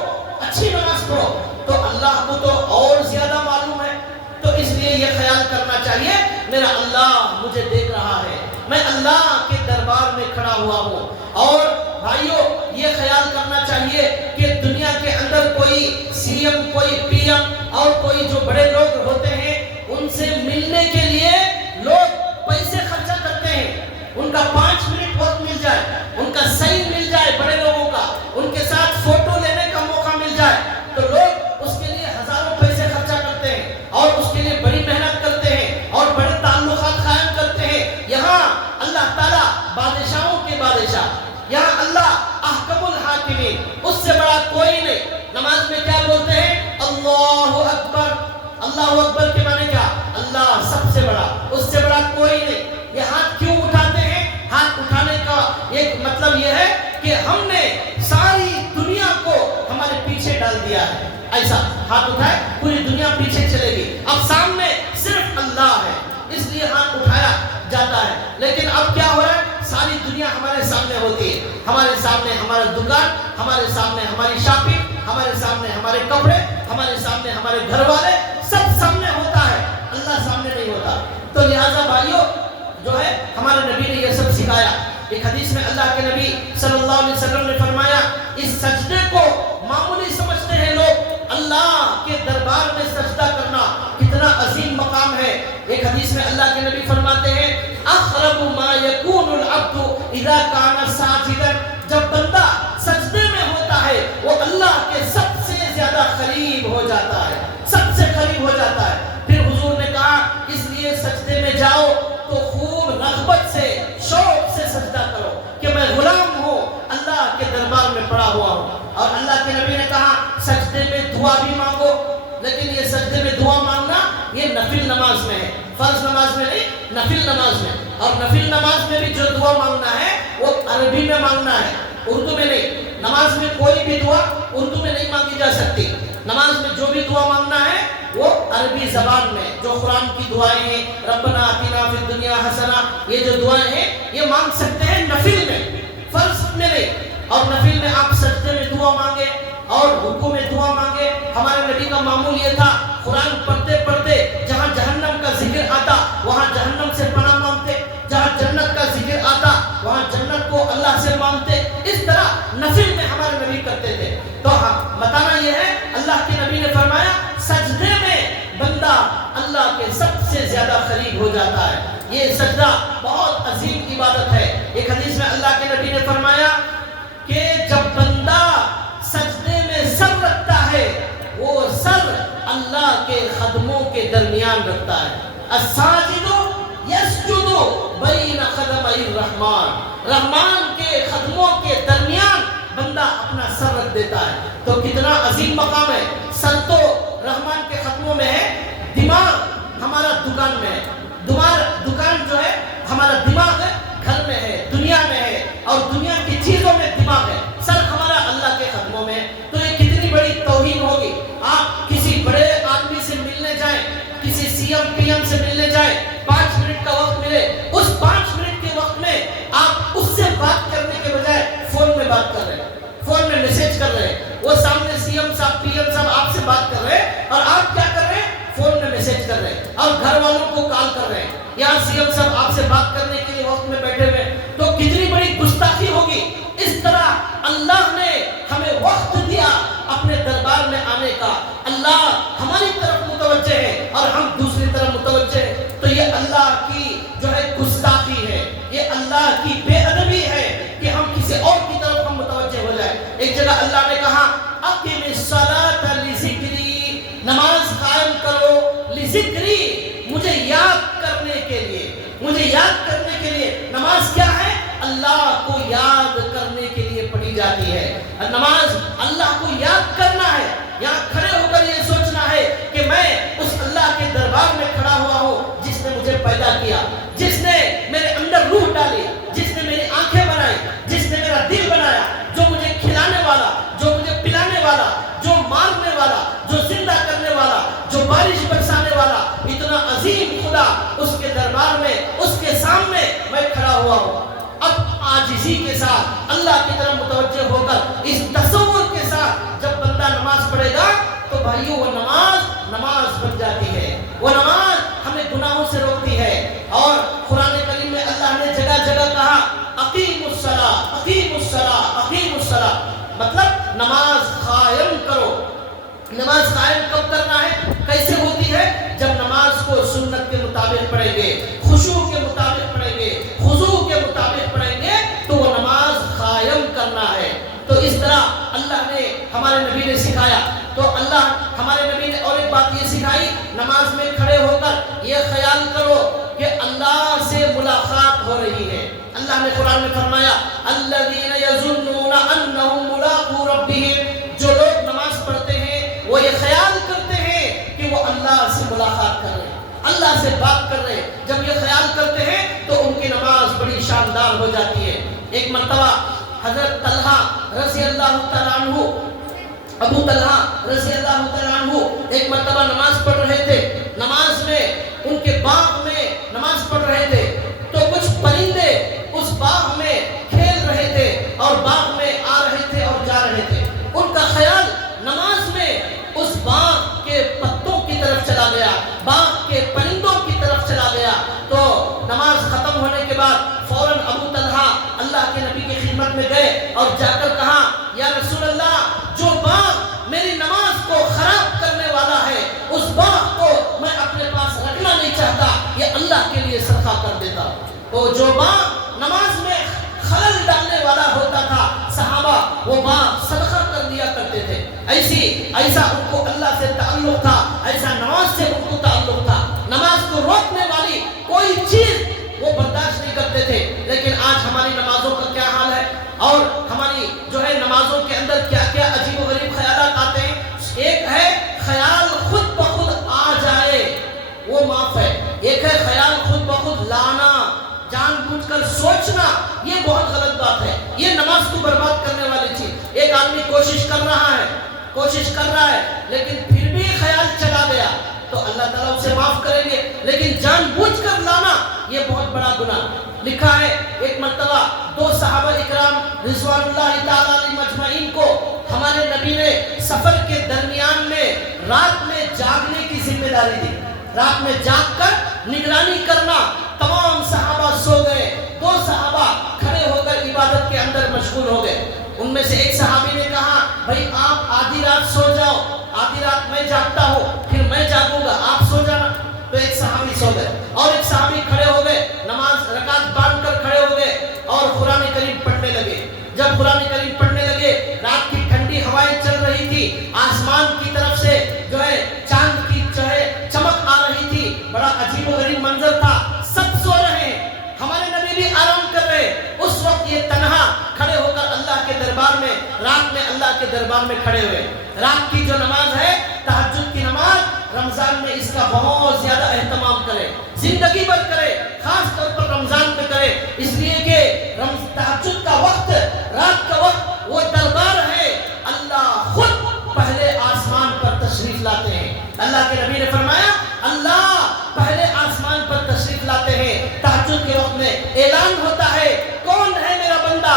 اچھی نماز پڑھو، تو اللہ کو تو اور زیادہ معلوم ہے۔ تو اس لیے یہ خیال کرنا چاہیے میرا اللہ مجھے دیکھ رہا ہے، میں اللہ کے دربار میں کھڑا ہوا ہوں۔ اور بھائیوں یہ خیال کرنا چاہیے کہ دنیا کے اندر کوئی سی ایم، کوئی پی ایم اور کوئی جو بڑے لوگ ہوتے ہیں ان سے ملنے کے لیے لوگ پیسے خرچہ کرتے ہیں. ان کا 5 منٹ وقت مل جائے، ان کا صحیح مل جائے، بڑے لوگوں کا ان کے ساتھ فوٹو لینے کا موقع مل جائے تو لوگ اس کے لیے ہزاروں پیسے خرچہ کرتے ہیں اور اس کے لیے بڑی محنت کرتے ہیں اور بڑے تعلقات قائم کرتے ہیں. یہاں اللہ تعالیٰ بادشاہوں کے بادشاہ، یہاں اللہ احکم الحاکمین، اس سے بڑا کوئی نہیں. نماز میں کیا بولتے ہیں؟ اللہ اکبر. اللہ اکبر کے معنی کیا؟ اللہ سب سے بڑا، اس سے بڑا کوئی نہیں. یہ ہاتھ کیوں اٹھاتے ہیں؟ ہاتھ اٹھانے کا ایک مطلب یہ ہے کہ ہم نے ساری دنیا کو ہمارے پیچھے ڈال دیا ہے. ایسا ہاتھ اٹھائے پوری دنیا پیچھے چلے گی، اب سامنے صرف اللہ ہے اس لیے ہاتھ اٹھایا جاتا ہے. لیکن اب کیا ہو رہا ہے؟ ساری دنیا ہمارے سامنے ہوتی ہے، ہمارے سامنے ہمارا دکان، ہمارے سامنے ہماری شاپنگ، ہمارے سامنے ہمارے کپڑے، ہمارے سامنے ہمارے گھر والے، سب سامنے ہوتا ہے، اللہ سامنے نہیں ہوتا. تو لہٰذا بھائیوں جو ہے ہمارے نبی نے یہ سب سکھایا. ایک حدیث میں اللہ کے نبی صلی اللہ علیہ وسلم نے فرمایا اس سجدے کو معمولی سمجھتے ہیں لوگ، اللہ کے دربار میں سجدہ کرنا کتنا عظیم مقام ہے. ایک حدیث میں اللہ کے نبی فرماتے ہیں اقرب ما یکون العبد اذا کان ساجدا، جب بندہ سجدے میں ہوتا ہے وہ اللہ کے سب سے زیادہ قریب ہو جاتا ہے، سب سے قریب ہو جاتا ہے. پھر حضور نے کہا اس لیے سجدے میں جاؤ تو خوب رغبت سے، شوق سے سجدہ کرو کہ میں غلام ہوں، اللہ کے دربار میں پڑا ہوا ہوں. اور اللہ کے نبی نے کہا سجدے میں دعا بھی مانگو، لیکن یہ سجدے میں دعا مانگنا یہ نفل نماز میں ہے، فرض نماز میں نہیں، نفل نماز میں. اور نفل نماز میں بھی جو دعا مانگنا ہے وہ عربی میں مانگنا ہے، اردو میں نہیں. نماز میں کوئی بھی دعا اردو میں نہیں مانگی جا سکتی. نماز میں جو بھی دعا مانگنا ہے وہ عربی زبان میں، جو قرآن کی دعائیں ہیں ربنا آتنا فی الدنیا حسنہ، یہ جو دعائیں ہیں یہ مانگ سکتے ہیں نفل میں، فرض میں نہیں. اور نفل میں آپ سجدے میں دعا مانگے اور رکوع میں دعا مانگے. ہمارے نبی کا معمول یہ تھا قرآن پڑھتے پڑھتے جہاں جہنم کا ذکر آتا وہاں جہنم سے پناہ مانگتے، جہاں جنت کا ذکر آتا وہاں جنت کو اللہ سے مانگتے. اس طرح نفل میں ہمارے نبی کرتے تھے. تو بتانا یہ ہے اللہ کے نبی نے فرمایا سجدے میں بندہ اللہ کے سب سے زیادہ قریب ہو جاتا ہے. یہ سجدہ بہت عظیم عبادت ہے. ایک حدیث میں اللہ کے نبی نے فرمایا کہ جب بندہ سجدے میں سر رکھتا ہے وہ سر اللہ کے قدموں کے درمیان رکھتا ہے. الساجد یسجد بین قدمی الرحمن، رحمان کے قدموں کے درمیان بندہ اپنا سر رکھ دیتا ہے. تو کتنا عظیم مقام ہے. سر تو رحمان کے قدموں میں ہے، دماغ ہمارا دکان میں ہے. دکان جو ہے ہمارا دماغ ہے گھر میں ہے، دنیا میں ہے، اور دنیا کی چیزوں میں دماغ ہے. سر ہمارا اللہ کے قدموں میں ہے. تو یہ کتنی بڑی توہین ہوگی. آپ کسی بڑے آدمی سے ملنے جائیں، کسی سی ایم پی ایم سے ملنے جائیں، 5 منٹ کا وقت ملے، اس 5 منٹ کے وقت میں آپ اس سے بات کرنے کے بجائے فون میں بات کر رہے ہیں، فون میں میسج کر رہے ہیں. وہ سامنے سی ایم صاحب پی ایم صاحب آپ سے بات کر رہے ہیں اور آپ کیا کر رہے ہیں؟ فون میں میسج کر رہے ہیں اور گھر والوں کو کال کر رہے ہیں. یہاں سی ایم صاحب آپ سے بات کرنے کے لیے وقت میں بیٹھے ہوئے. تو کتنی بڑی گستاخی ہوگی. اس طرح اللہ نے ہمیں وقت دیا اپنے دربار میں آنے کا. اللہ ہماری طرف متوجہ ہے اور ہم دوسری طرف متوجہ ہیں. تو یہ اللہ کی جو ہے گستاخی ہے، یہ اللہ کی بے ادبی ہے کہ ہم کسی اور کی طرف ہم متوجہ ہو جائیں. ایک جگہ اللہ نے کہا اقم الصلاۃ لذکری، نماز قائم کرو لذکری، مجھے یاد کرنے کے لیے. مجھے یاد کرنے کے لیے نماز کیا ہے؟ اللہ کو یاد کرنے کے لیے پڑھی جاتی ہے. نماز اللہ کو یاد کرنا ہے. یہاں کھڑے ہو کر یہ سوچنا ہے کہ میں اس اللہ کے دربار میں کھڑا ہوا ہوں جس نے مجھے پیدا کیا، جس نے میرے اندر روح ڈالی، جس نے میری آنکھیں بنائی، جس نے میرا دل بنایا، جو مجھے کھلانے والا، جو مجھے پلانے والا، جو مارنے والا، جو زندہ کرنے والا، جو بارش برسانے والا، اتنا عظیم خدا، اس کے دربار میں، اس کے سامنے میں کھڑا ہوا ہوں. اب عاجزی کے ساتھ اللہ کی طرف متوجہ ہو کر اس تصور کے ساتھ جب بندہ نماز پڑھے گا تو بھائیو وہ نماز بن جاتی ہے. وہ نماز ہمیں گناہوں سے روکتی ہے. اور قرآن کریم میں اللہ نے جگہ جگہ کہا اقیم الصلاۃ، اقیم الصلاۃ، اقیم الصلاۃ. نماز قائم کرو. نماز قائم کب کرنا ہے؟ کیسے ہوتی ہے؟ جب نماز کو سنت کے مطابق پڑھیں گے، خشوع کے مطابق پڑھیں گے، خضوع کے مطابق پڑھیں گے تو وہ نماز قائم کرنا ہے. تو اس طرح اللہ نے ہمارے نبی نے سکھایا. تو اللہ ہمارے نبی نے اور ایک بات یہ سکھائی، نماز میں کھڑے ہو کر یہ خیال کرو کہ اللہ سے ملاقات ہو رہی ہے. اللہ نے قرآن میں فرمایا الذین یظنون انہم ملاقو ربہم، جو لوگ نماز پڑھتے ہیں وہ یہ خیال کرتے ہیں کہ وہ اللہ سے ملاقات کر رہے ہیں، اللہ سے بات کر رہے ہیں. جب یہ خیال کرتے ہیں تو ان کی نماز بڑی شاندار ہو جاتی ہے. ایک مرتبہ حضرت طلحہ رضی اللہ تعالیٰ عنہ، ابو طلحہ رضی اللہ تعالیٰ عنہ ایک مرتبہ نماز پڑھ رہے تھے. نماز میں ان کے باغ میں نماز پڑھ رہے تھے تو کچھ پرندے اس باغ میں کھیل رہے تھے اور باغ میں آ رہے تھے اور جا رہے تھے. ان کا خیال نماز میں اس باغ کے پتوں کی طرف چلا گیا، باغ کے پرندوں کی طرف چلا گیا. تو نماز ختم ہونے کے بعد فوراً ابو طلحہ اللہ کے نبی کی خدمت میں گئے اور جا کر کہا یا رسول اللہ، جو باغ میری نماز کو خراب کرنے والا ہے اس باغ کو میں اپنے پاس رکھنا نہیں چاہتا، یہ اللہ کے لیے صدقہ کر دیتا. تو جو باغ نماز میں خلل ڈالنے والا ہوتا تھا صحابہ وہ باغ صدقہ کر دیا کرتے تھے. ایسا ان کو اللہ سے تعلق تھا، ایسا نماز سے ان کو تعلق تھا. نماز کو روکنے والی کوئی چیز وہ برداشت نہیں کرتے تھے. لیکن آج ہماری نمازوں کا کیا حال ہے اور ہماری جو ہے نمازوں کے اندر کیا کیا عجیب و غریب خیالات آتے ہیں. ایک ہے خیال خود بخود آ جائے وہ معاف ہے، ایک ہے خیال خود بخود لانا، جان بوجھ کر سوچنا، یہ بہت غلط بات ہے. یہ نماز کو برباد کرنے والی چیز. ایک آدمی کوشش کر رہا ہے لیکن پھر بھی خیال چلا گیا تو اللہ تعالیٰ اسے معاف کریں گے. لیکن جان بوجھ کر لانا یہ بہت بڑا گناہ. لکھا ہے ایک مرتبہ دو صحابہ اکرام رضوان اللہ تعالیٰ علیہ مجمعین کو ہمارے نبی نے سفر کے درمیان میں رات میں جاگنے کی ذمہ داری دی. رات میں جاگ کر نگرانی کرنا. تمام صحابہ سو گئے، دو صحابہ کھڑے ہو کر عبادت کے اندر مشغول ہو گئے. ان میں سے ایک صحابی نے کہا بھائی آپ آدھی رات سو جاؤ، آدھی رات میں جاگتا ہوں پھر میں جاگوں گا، آپ سو جانا. تو ایک صحابی سو گئے اور ایک صحابی کھڑے ہو گئے، نماز رکعت باندھ کر کھڑے ہو گئے اور قرآن کریم پڑھنے لگے. جب قرآن کریم پڑھنے لگے رات کی ٹھنڈی ہوائیں چل رہی تھی، آسمان کی طرف سے جو ہے چاند کی جو ہے چمک آ رہی تھی. بڑا عجیب و غریب منظر تھا. سب سو رہے ہیں، ہمارے نبی بھی آرام کر رہے. اس وقت یہ تنہا کھڑے ہو کر اللہ کے دربار میں رات میں اللہ کے دربار میں کھڑے ہوئے. رات کی جو نماز ہے تہجد کی نماز، رمضان میں اس کا بہت زیادہ اہتمام کرے، زندگی بھر کرے، خاص طور پر رمضان میں کرے. اس لیے کہ تہجد کا وقت، رات کا وقت وہ دربار ہے، اللہ خود پہلے آسمان پر تشریف لاتے ہیں. اللہ کے نبی نے فرمایا اللہ پہلے آسمان پر تشریف لاتے ہیں. تہجد کے وقت میں اعلان ہوتا ہے کون ہے میرا بندہ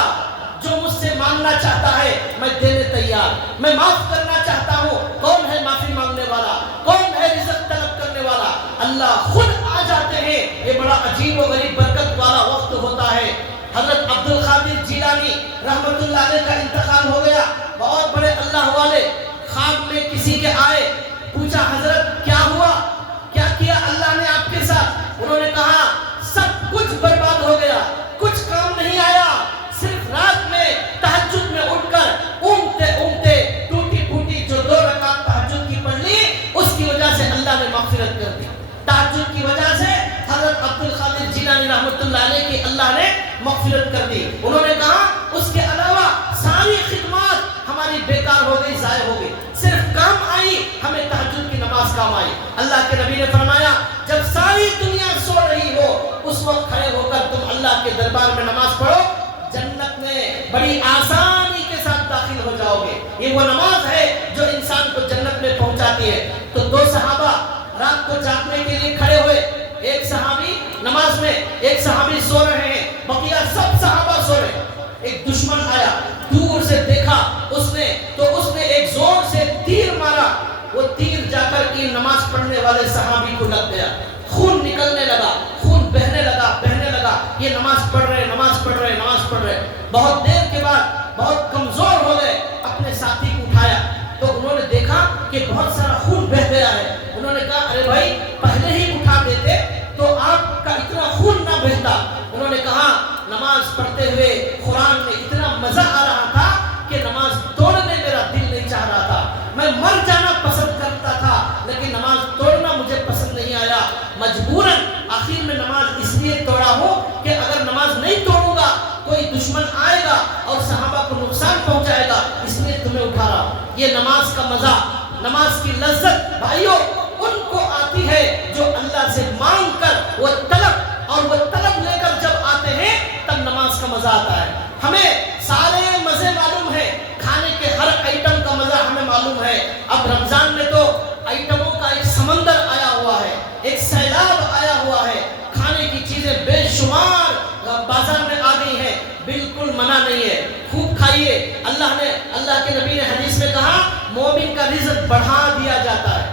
جو مجھ سے مانگنا چاہتا ہے میں دینے تیار، میں معاف کرنا چاہتا ہوں. کون ہے معافی مانگنے والا، کون ہے رزق طلب کرنے والا؟ اللہ خود آ جاتے ہیں. یہ بڑا عجیب و غریب برکت والا وقت ہوتا ہے. حضرت عبد القادر جیلانی رحمت اللہ علیہ کا انتقال ہو گیا. بہت بڑے اللہ والے. خواب میں کسی کے آئے، پوچھا حضرت کیا ہوا، کیا کیا اللہ نے آپ کے ساتھ؟ انہوں نے کہا سب کچھ برباد ہو گیا، کچھ کام نہیں آیا، صرف رات میں تہجد میں اٹھ کر اونگتے ٹوٹی پھوٹی جو 2 رکعت تہجد کی پڑھ لی اس کی وجہ سے اللہ نے مغفرت کر دی. تہجد کی وجہ سے حضرت عبد القادر جیلانی رحمت اللہ علیہ کی اللہ نے مغفرت کر دی. انہوں نے کہا اس کے علاوہ ساری خدمات ہماری بیکار ہو گئی، ضائع ہو گئی، صرف کام آئی ہمیں تہجد کی نماز کام آئی. اللہ کے نبی نے فرمایا جب ساری دنیا سو رہی ہو اس وقت کھڑے ہو کر تم اللہ کے دربار میں نماز پڑھو، جنت میں بڑی آسانی کے ساتھ داخل ہو جاؤ گے. یہ وہ نماز ہے جو انسان کو جنت میں پہنچاتی ہے. تو 2 صحابہ رات کو جاگنے کے لیے کھڑے ہوئے. ایک صحابی نماز میں، ایک صحابی سو رہے ہیں، بقیہ سب صحابہ سو رہے. ایک دشمن آیا، دور سے دیکھا اس نے ایک زور سے تیر مارا. وہ تیر جا کر کی نماز پڑھنے والے صحابی کو لگ گیا. خون نکلنے لگا، خون بہنے لگا. یہ نماز پڑھ رہے. بہت دیر کے بعد بہت کمزور ہو گئے. اپنے ساتھ ارے بھائی پہلے ہی اٹھا دیتے تو آپ کا اتنا خون نہ بہتا. انہوں نے کہا نماز پڑھتے ہوئے قرآن میں اتنا مزہ آ رہا تھا کہ نماز توڑنے میرا دل نہیں چاہ رہا تھا. میں مر جانا پسند کرتا تھا لیکن نماز توڑنا مجھے پسند نہیں آیا. مجبوراً آخر میں نماز اس لیے توڑا ہوں کہ اگر نماز نہیں توڑوں گا کوئی دشمن آئے گا اور صحابہ کو نقصان پہنچائے گا, اس لیے تمہیں اٹھا رہا ہوں. یہ نماز کا مزہ, نماز کی لذت بھائیوں ان کو آتی ہے جو اللہ سے مانگ کر وہ طلب لے کر جب آتے ہیں تب نماز کا مزہ آتا ہے. ہمیں سارے مزے معلوم ہیں, کھانے کے ہر آئٹم کا مزہ ہمیں معلوم ہے. اب رمضان میں تو آئٹموں کا ایک سمندر آیا ہوا ہے, ایک سیلاب آیا ہوا ہے, کھانے کی چیزیں بے شمار بازار میں آ گئی ہیں. بالکل منع نہیں ہے, خوب کھائیے. اللہ کے نبی نے حدیث میں کہا مومن کا رزق بڑھا دیا جاتا ہے.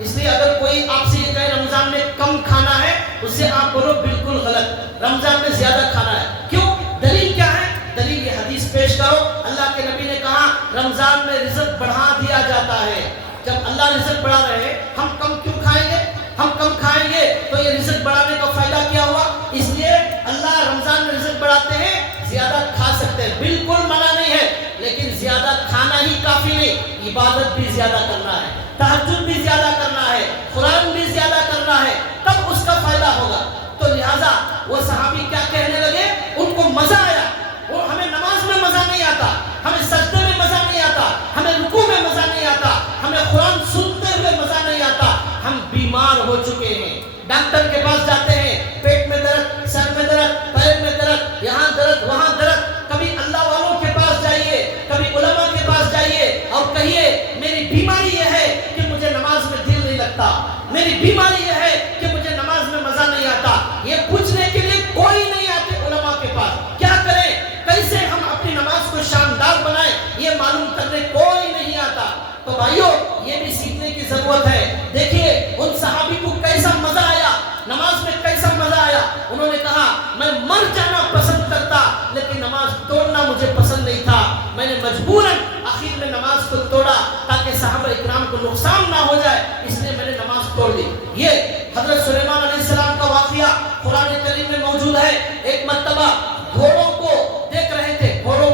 اس لیے اگر کوئی آپ سے یہ کہے رمضان میں کم کھانا ہے, اس سے آپ بولو بالکل غلط, رمضان میں زیادہ کھانا ہے. کیوں؟ دلیل کیا ہے؟ دلیل یہ حدیث پیش کرو. اللہ کے نبی نے کہا رمضان میں رزق بڑھا دیا جاتا ہے. جب اللہ رزق بڑھا رہے ہیں ہم کم کیوں کھائیں گے؟ ہم کم کھائیں گے تو یہ رزق بڑھانے کا فائدہ کیا ہوا؟ اس لیے اللہ رمضان میں رزق بڑھاتے ہیں, زیادہ کھا سکتے ہیں, بالکل منع نہیں ہے, لیکن زیادہ کھانا ہی کافی نہیں, عبادت بھی زیادہ کرنا ہے, تہجد بھی زیادہ کرنا ہے, قرآن بھی زیادہ کرنا ہے, تب اس کا فائدہ ہوگا. تو لہٰذا وہ صحابی کیا کہنے لگے, ان کو مزہ آیا. اور ہمیں نماز میں مزہ نہیں آتا, ہمیں سجدے میں مزہ نہیں آتا, ہمیں رکوع میں مزہ نہیں آتا, ہمیں قرآن سنتے ہوئے مزہ نہیں آتا. ہم بیمار ہو چکے ہیں, ڈاکٹر کے پاس جاتے ہیں, پیٹ میں درد, سر میں درد, پیر میں درد, یہاں درد, وہاں درد. کبھی اللہ والوں کے پاس جائیے, کبھی علماء کے پاس جائیے اور کہیے میری بیماری یہ ہے کہ مجھے نماز میں دل نہیں لگتا, میری بیماری یہ ہے کہ مجھے نماز میں مزہ نہیں آتا. یہ پوچھنے کے لیے کوئی نہیں آتے علماء کے پاس. کیا کریں, کیسے ہم اپنی نماز کو شاندار بنائیں, یہ معلوم کرنے کوئی نہیں آتا. تو بھائیو یہ بھی سیکھنے کی ضرورت ہے. دیکھیے ان صحابی کو کیسا مزہ آیا, نماز میں کیسا مزہ آیا. انہوں نے کہا میں مر جانا پسند کرتا لیکن نماز توڑنا مجھے پسند نہیں تھا. میں نے مجبوراً آخر میں نماز کو توڑا تاکہ صحابہ اکرام کو نقصان نہ ہو جائے, اس لیے میں نے نماز توڑ دی. یہ حضرت سلیمان علیہ السلام کا واقعہ قرآن کریم میں موجود ہے. ایک مرتبہ گھوڑوں کو دیکھ رہے تھے, گھوڑوں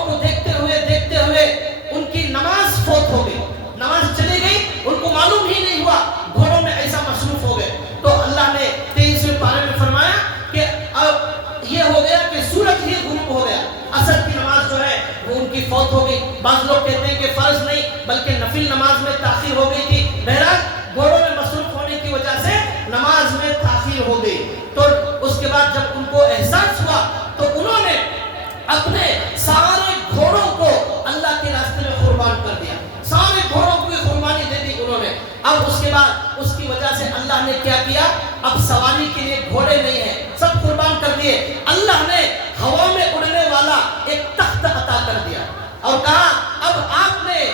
کو دیکھتے ہوئے ان کی نماز فوت ہو گئی, نماز چلی گئی, ان کو معلوم ہی نہیں ہوا, گھوڑوں میں ایسا مصروف ہو گئے. تو اللہ نے 23ویں پارے میں فرمایا کہ اب یہ ہو گیا کہ سورج ہی غروب ہو گیا, عصر کی نماز جو ہے وہ ان کی فوت ہو گئی. بعض لوگ کہتے ہیں کہ فرض نہیں بلکہ نفل نماز میں تاخیر ہو گئی تھی. بہرحال گھوڑوں میں مصروف ہونے کی وجہ سے نماز میں تاخیر ہو گئی. تو اس کے بعد جب ان کو احساس ہوا تو انہوں نے اپنے سارے گھوڑوں کو اللہ کے راستے میں قربان کر دیا, سارے گھوڑوں کو قربانی دے دی انہوں نے. اب اس کے بعد اس کی وجہ سے اللہ نے کیا کیا, اب سواری کے لیے گھوڑے نہیں ہیں, سب قربان کر دیے. اللہ نے ہوا میں اڑنے والا ایک تخت عطا کر دیا اور کہا اب آپ نے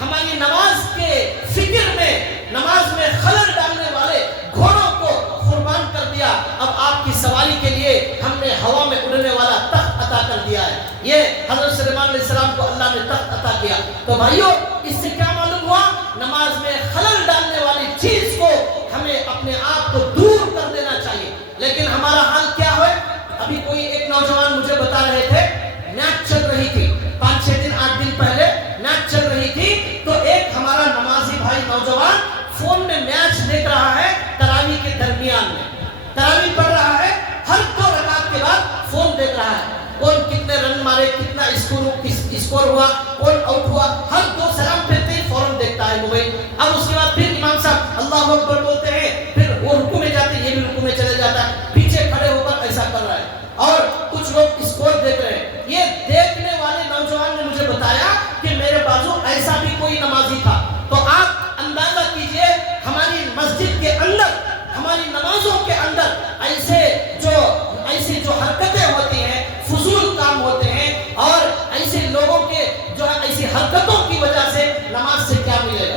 ہماری نماز کے فکر میں, نماز میں خلل ڈالنے والے گھوڑوں کو قربان کر دیا. اب آپ کی سواری کے لیے ہم نے ہوا میں اڑنے والا تخت عطا کر دیا ہے. یہ حضرت سلیمان علیہ السلام کو اللہ نے تخت عطا کیا. تو بھائیو اس سے کیا معلوم ہوا, نماز میں خلل ڈالنے والی چیز کو ہمیں اپنے آپ کو دور کر دینا چاہیے. لیکن ہمارا حال کیا ہے, ابھی کوئی ایک نوجوان مجھے بتا رہے تھے میچ چل رہی تھی, 5-6 دن 8 دن پہلے میچ چل رہی تھی. تو ایک ہمارا نمازی بھائی نوجوان فون میں میچ دیکھ رہا ہے, تراویح کے درمیان میں تراویح پڑھ رہا ہے, ہر 2 رکعت کے بعد فون دیکھ رہا ہے, کون کتنے رن مارے, کتنا اسکور ہوا, کون آؤٹ ہوا, ہر 2 سلام پھرتے ہی فوراً دیکھتا ہے موبائل. اب اس کے بعد پھر امام صاحب اللہ اکبر بولتے ہیں, پھر وہ رکوع میں جاتے ہیں, یہ بھی رکوع میں چلے جاتا ہے, پیچھے کھڑے ہو کر ایسا کر رہا ہے. اور کچھ لوگ اسکور دیکھ رہے ہیں. یہ دیکھنے والے نوجوان نے مجھے بتایا کہ میرے بازو ایسا بھی کوئی نمازی تھا. تو آپ اندازہ کیجئے ہماری مسجد کے اندر, ہماری نمازوں کے اندر ایسی جو حرکتیں ہوتی ہیں, فضول کام ہوتے ہیں, اور ایسے لوگوں کے جو ایسی حرکتوں کی وجہ سے نماز سے کیا ملے گا,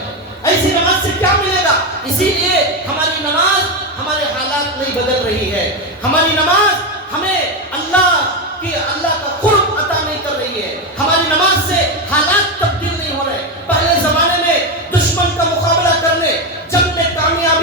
ایسی نماز سے کیا ملے گا. اسی لیے ہماری نماز ہمارے حالات نہیں بدل رہی ہے, ہماری نماز ہمیں اللہ کا قرب عطا نہیں کر رہی ہے, ہماری نماز سے حالات تبدیل نہیں ہو رہے. پہلے زمانے میں دشمن کا مقابلہ کرنے, جنگ میں کامیاب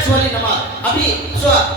میچ والی نماز. ابھی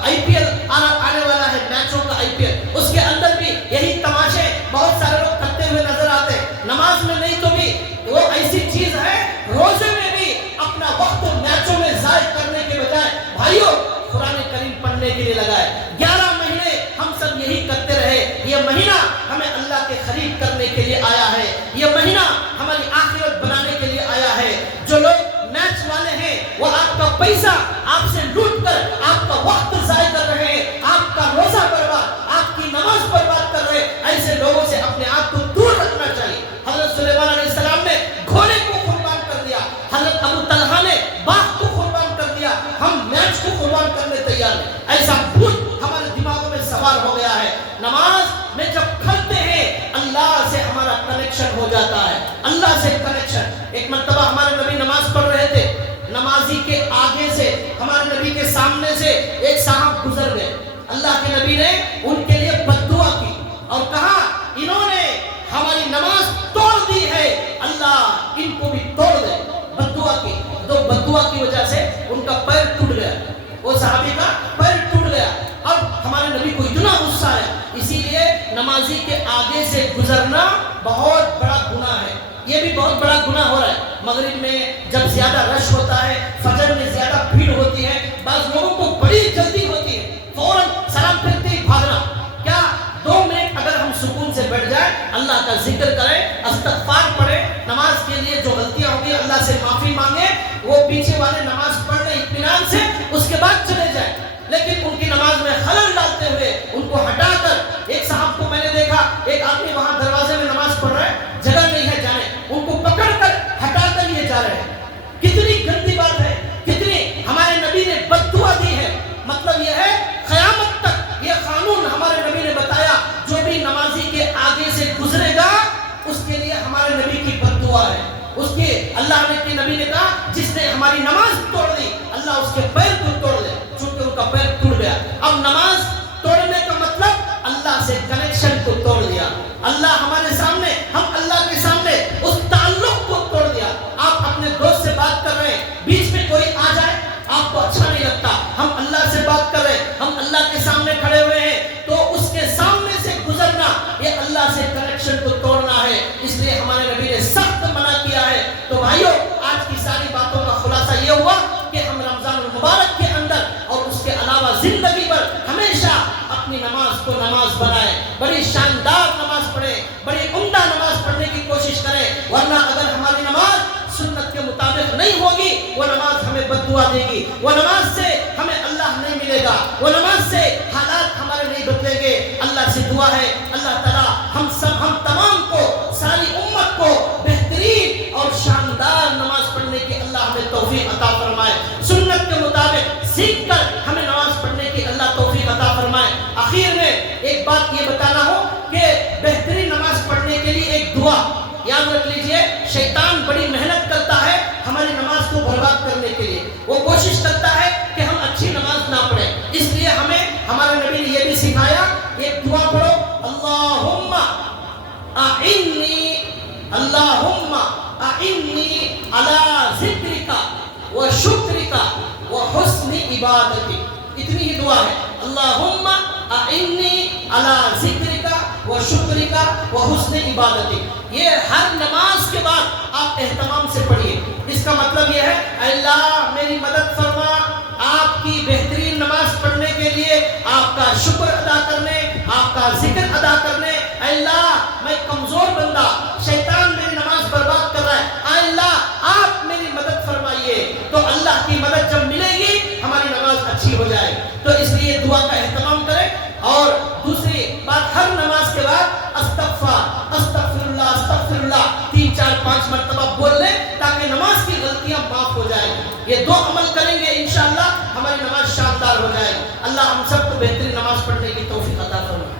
IPL آنے والا ہے, میچوں کا IPL, اس کے اندر بھی یہی تماشے بہت سارے لوگ کرتے ہوئے نظر آتے ہیں. نماز میں نہیں تو بھی وہ ایسی چیز ہے, روزے میں بھی اپنا وقت میچوں میں ضائع کرنے کے بجائے بھائیوں قرآن کریم پڑھنے کے لیے لگائے. 11 مہینے ہم سب یہی کرتے رہے. یہ مہینہ ہمیں اللہ کے قریب کرنے کے لیے آیا ہے, یہ مہینہ ہماری آخرت بنانے کے لیے آیا ہے. جو لوگ میچ والے ہیں وہ آپ کا پیسہ آپ سے لوٹ کر آپ کا وقت ضائع کر رہے ہیں, آپ کا روزہ برباد, آپ کی نماز برباد کر رہے ہیں. ایسے لوگوں سے اپنے آپ کو دور رکھنا چاہیے. حضرت سلیمان علیہ السلام نے گھوڑے کو قربان کر دیا, حضرت ابو طلحہ نے باغ کو قربان کر دیا, ہم میچ کو قربان کرنے تیار ہیں. ایسا بھوت ہمارے دماغوں میں سوار ہو گیا ہے. نماز میں جب کھلتے ہیں اللہ سے ہمارا کنیکشن ہو جاتا ہے, اللہ سے کنیکشن. ایک مرتبہ ہمارے نبی نماز پڑھ رہے تھے, نمازی کے آگے سے ہمارے نبی کے سامنے سے ایک صاحب گزر گئے. اللہ کے نبی نے ان کے لیے بد دعا کی اور کہا انہوں نے ہماری نماز توڑ دی ہے, اللہ ان کو بھی توڑ دے. بد دعا کی, تو بد دعا کی وجہ سے ان کا پیر ٹوٹ گیا, وہ صحابی کا پیر ٹوٹ گیا. اب ہمارے نبی کو اتنا غصہ ہے, اسی لیے نمازی کے آگے سے گزرنا بہت بڑا گناہ ہے. یہ بھی بہت بڑا گناہ ہو رہا ہے. مغرب میں جب زیادہ رش ہوتا ہے, فجر میں زیادہ بھیڑ ہوتی ہے, بعض لوگوں کو بڑی جلدی ہوتی ہے, فوراً سلام پھرتے ہی بھاگنا. کیا 2 منٹ اگر ہم سکون سے بیٹھ جائیں, اللہ کا ذکر کریں, استغفار پڑھیں, نماز کے لیے جو غلطیاں ہوگی اللہ سے معافی مانگیں, وہ پیچھے والے نماز پڑھ لیں اطمینان سے, اس کے بعد چلے جائیں. لیکن ان کی نماز میں خلل ڈالتے ہوئے ان کو ہٹا کر, ایک صاحب کو میں نے دیکھا, ایک آدمی وہاں دروازے میں نماز پڑھ رہا ہے, جگہ نہیں ہے جانے, ان کو پکڑ کر ہٹا کر یہ جا رہے ہیں. کتنی گندی بات ہے, کتنی ہمارے نبی نے بد دعا دی ہے. مطلب یہ ہے قیامت تک یہ قانون ہمارے نبی نے بتایا, جو بھی نمازی کے آگے سے گزرے گا اس کے لیے ہمارے نبی کی بد دعا ہے. اس کے اللہ نے کے نبی نے کہا جس نے ہماری نماز توڑ دی اللہ اس کے پیر کو توڑ دے, چونکہ ان کا پیر ٹوٹ گیا. اب نماز توڑنے کا مطلب اللہ سے کنیکشن کو توڑ دیا. اللہ ہمارے سامنے, ہم اللہ کے سامنے اس تعلق کو توڑ دیا. آپ اپنے دوست سے بات کر رہے ہیں, بیچ میں کوئی آ جائے آپ کو اچھا نہیں لگتا. ہم اللہ سے بات کر رہے ہیں, ہم اللہ کے سامنے کھڑے ہوئے ہیں, تو اس کے سامنے سے گزرنا یہ اللہ سے کنیکشن کو توڑنا ہے. اس لیے ہمارے نبی نے سخت منع کیا ہے. تو بھائیو آج کی ساری باتوں کا خلاصہ یہ ہوا کہ ہم رمضان المبارک کے اندر اور اس کے علاوہ زندگی بھر ہمیشہ اپنی نماز کو نماز بنائیں, بڑی شاندار نماز پڑھیں, بڑی عمدہ نماز پڑھنے کی کوشش کریں. ورنہ اگر ہماری نماز سنت کے مطابق نہیں ہوگی, وہ نماز ہمیں بد دعا دے گی, وہ نماز سے ہمیں اللہ نہیں ملے گا, وہ نماز سے حالات ہمارے نہیں بدلیں گے. اللہ سے دعا ہے اللہ تعالیٰ ہم تمام کو, ساری امت کو بہترین اور شاندار نماز پڑھنے کی اللہ ہمیں توفیق عطا فرمائے. سنت کے مطابق سیکھ کر ہمیں نماز پڑھنے کی اللہ توفیق عطا فرمائے. آخر میں ایک بات یہ بتانا ہو کہ بہترین نماز پڑھنے کے لیے ایک دعا یاد رکھ لیجئے. شیطان بڑی محنت کرتا ہے ہماری نماز کو برباد کرنے کے لیے. وہ کوشش کرتا ہے کہ ہم اچھی نماز نہ پڑھیں. اس لیے ہمیں ہمارے نبی نے یہ بھی سکھایا, ایک دعا پڑھو, اللہم اعنی, اللہم اعنی علی ذکرک و شکرک و حسن عبادتک. اتنی ہی دعا ہے, اللہم اعنی علی ذکرک و شکرک و حسن عبادتک. یہ ہر نماز کے بعد آپ اہتمام سے پڑھیے. اس کا مطلب یہ ہے اے اللہ میری مدد فرما, آپ کی بہترین نماز پڑھنے کے لیے آپ کا شکر ادا کرنے, آپ کا ذکر ادا کرنے. اے اللہ میں کمزور بندہ, شیطان میری نماز برباد کر رہا ہے, اے اللہ آپ میری مدد فرمائیے. تو اللہ کی مدد جب ملے گی ہماری نماز اچھی ہو جائے. تو اس لیے دعا کا اہتمام کریں. اور دوسری بات, ہر نماز کے بعد استغفر اللہ 3 4 5 مرتبہ بول لیں تاکہ نماز کی غلطیاں معاف ہو جائیں. یہ 2 عمل کریں گے انشاءاللہ ہماری نماز شاندار ہو جائے. اللہ ہم سب کو بہترین نماز پڑھنے کی توفیق عطا فرمائے.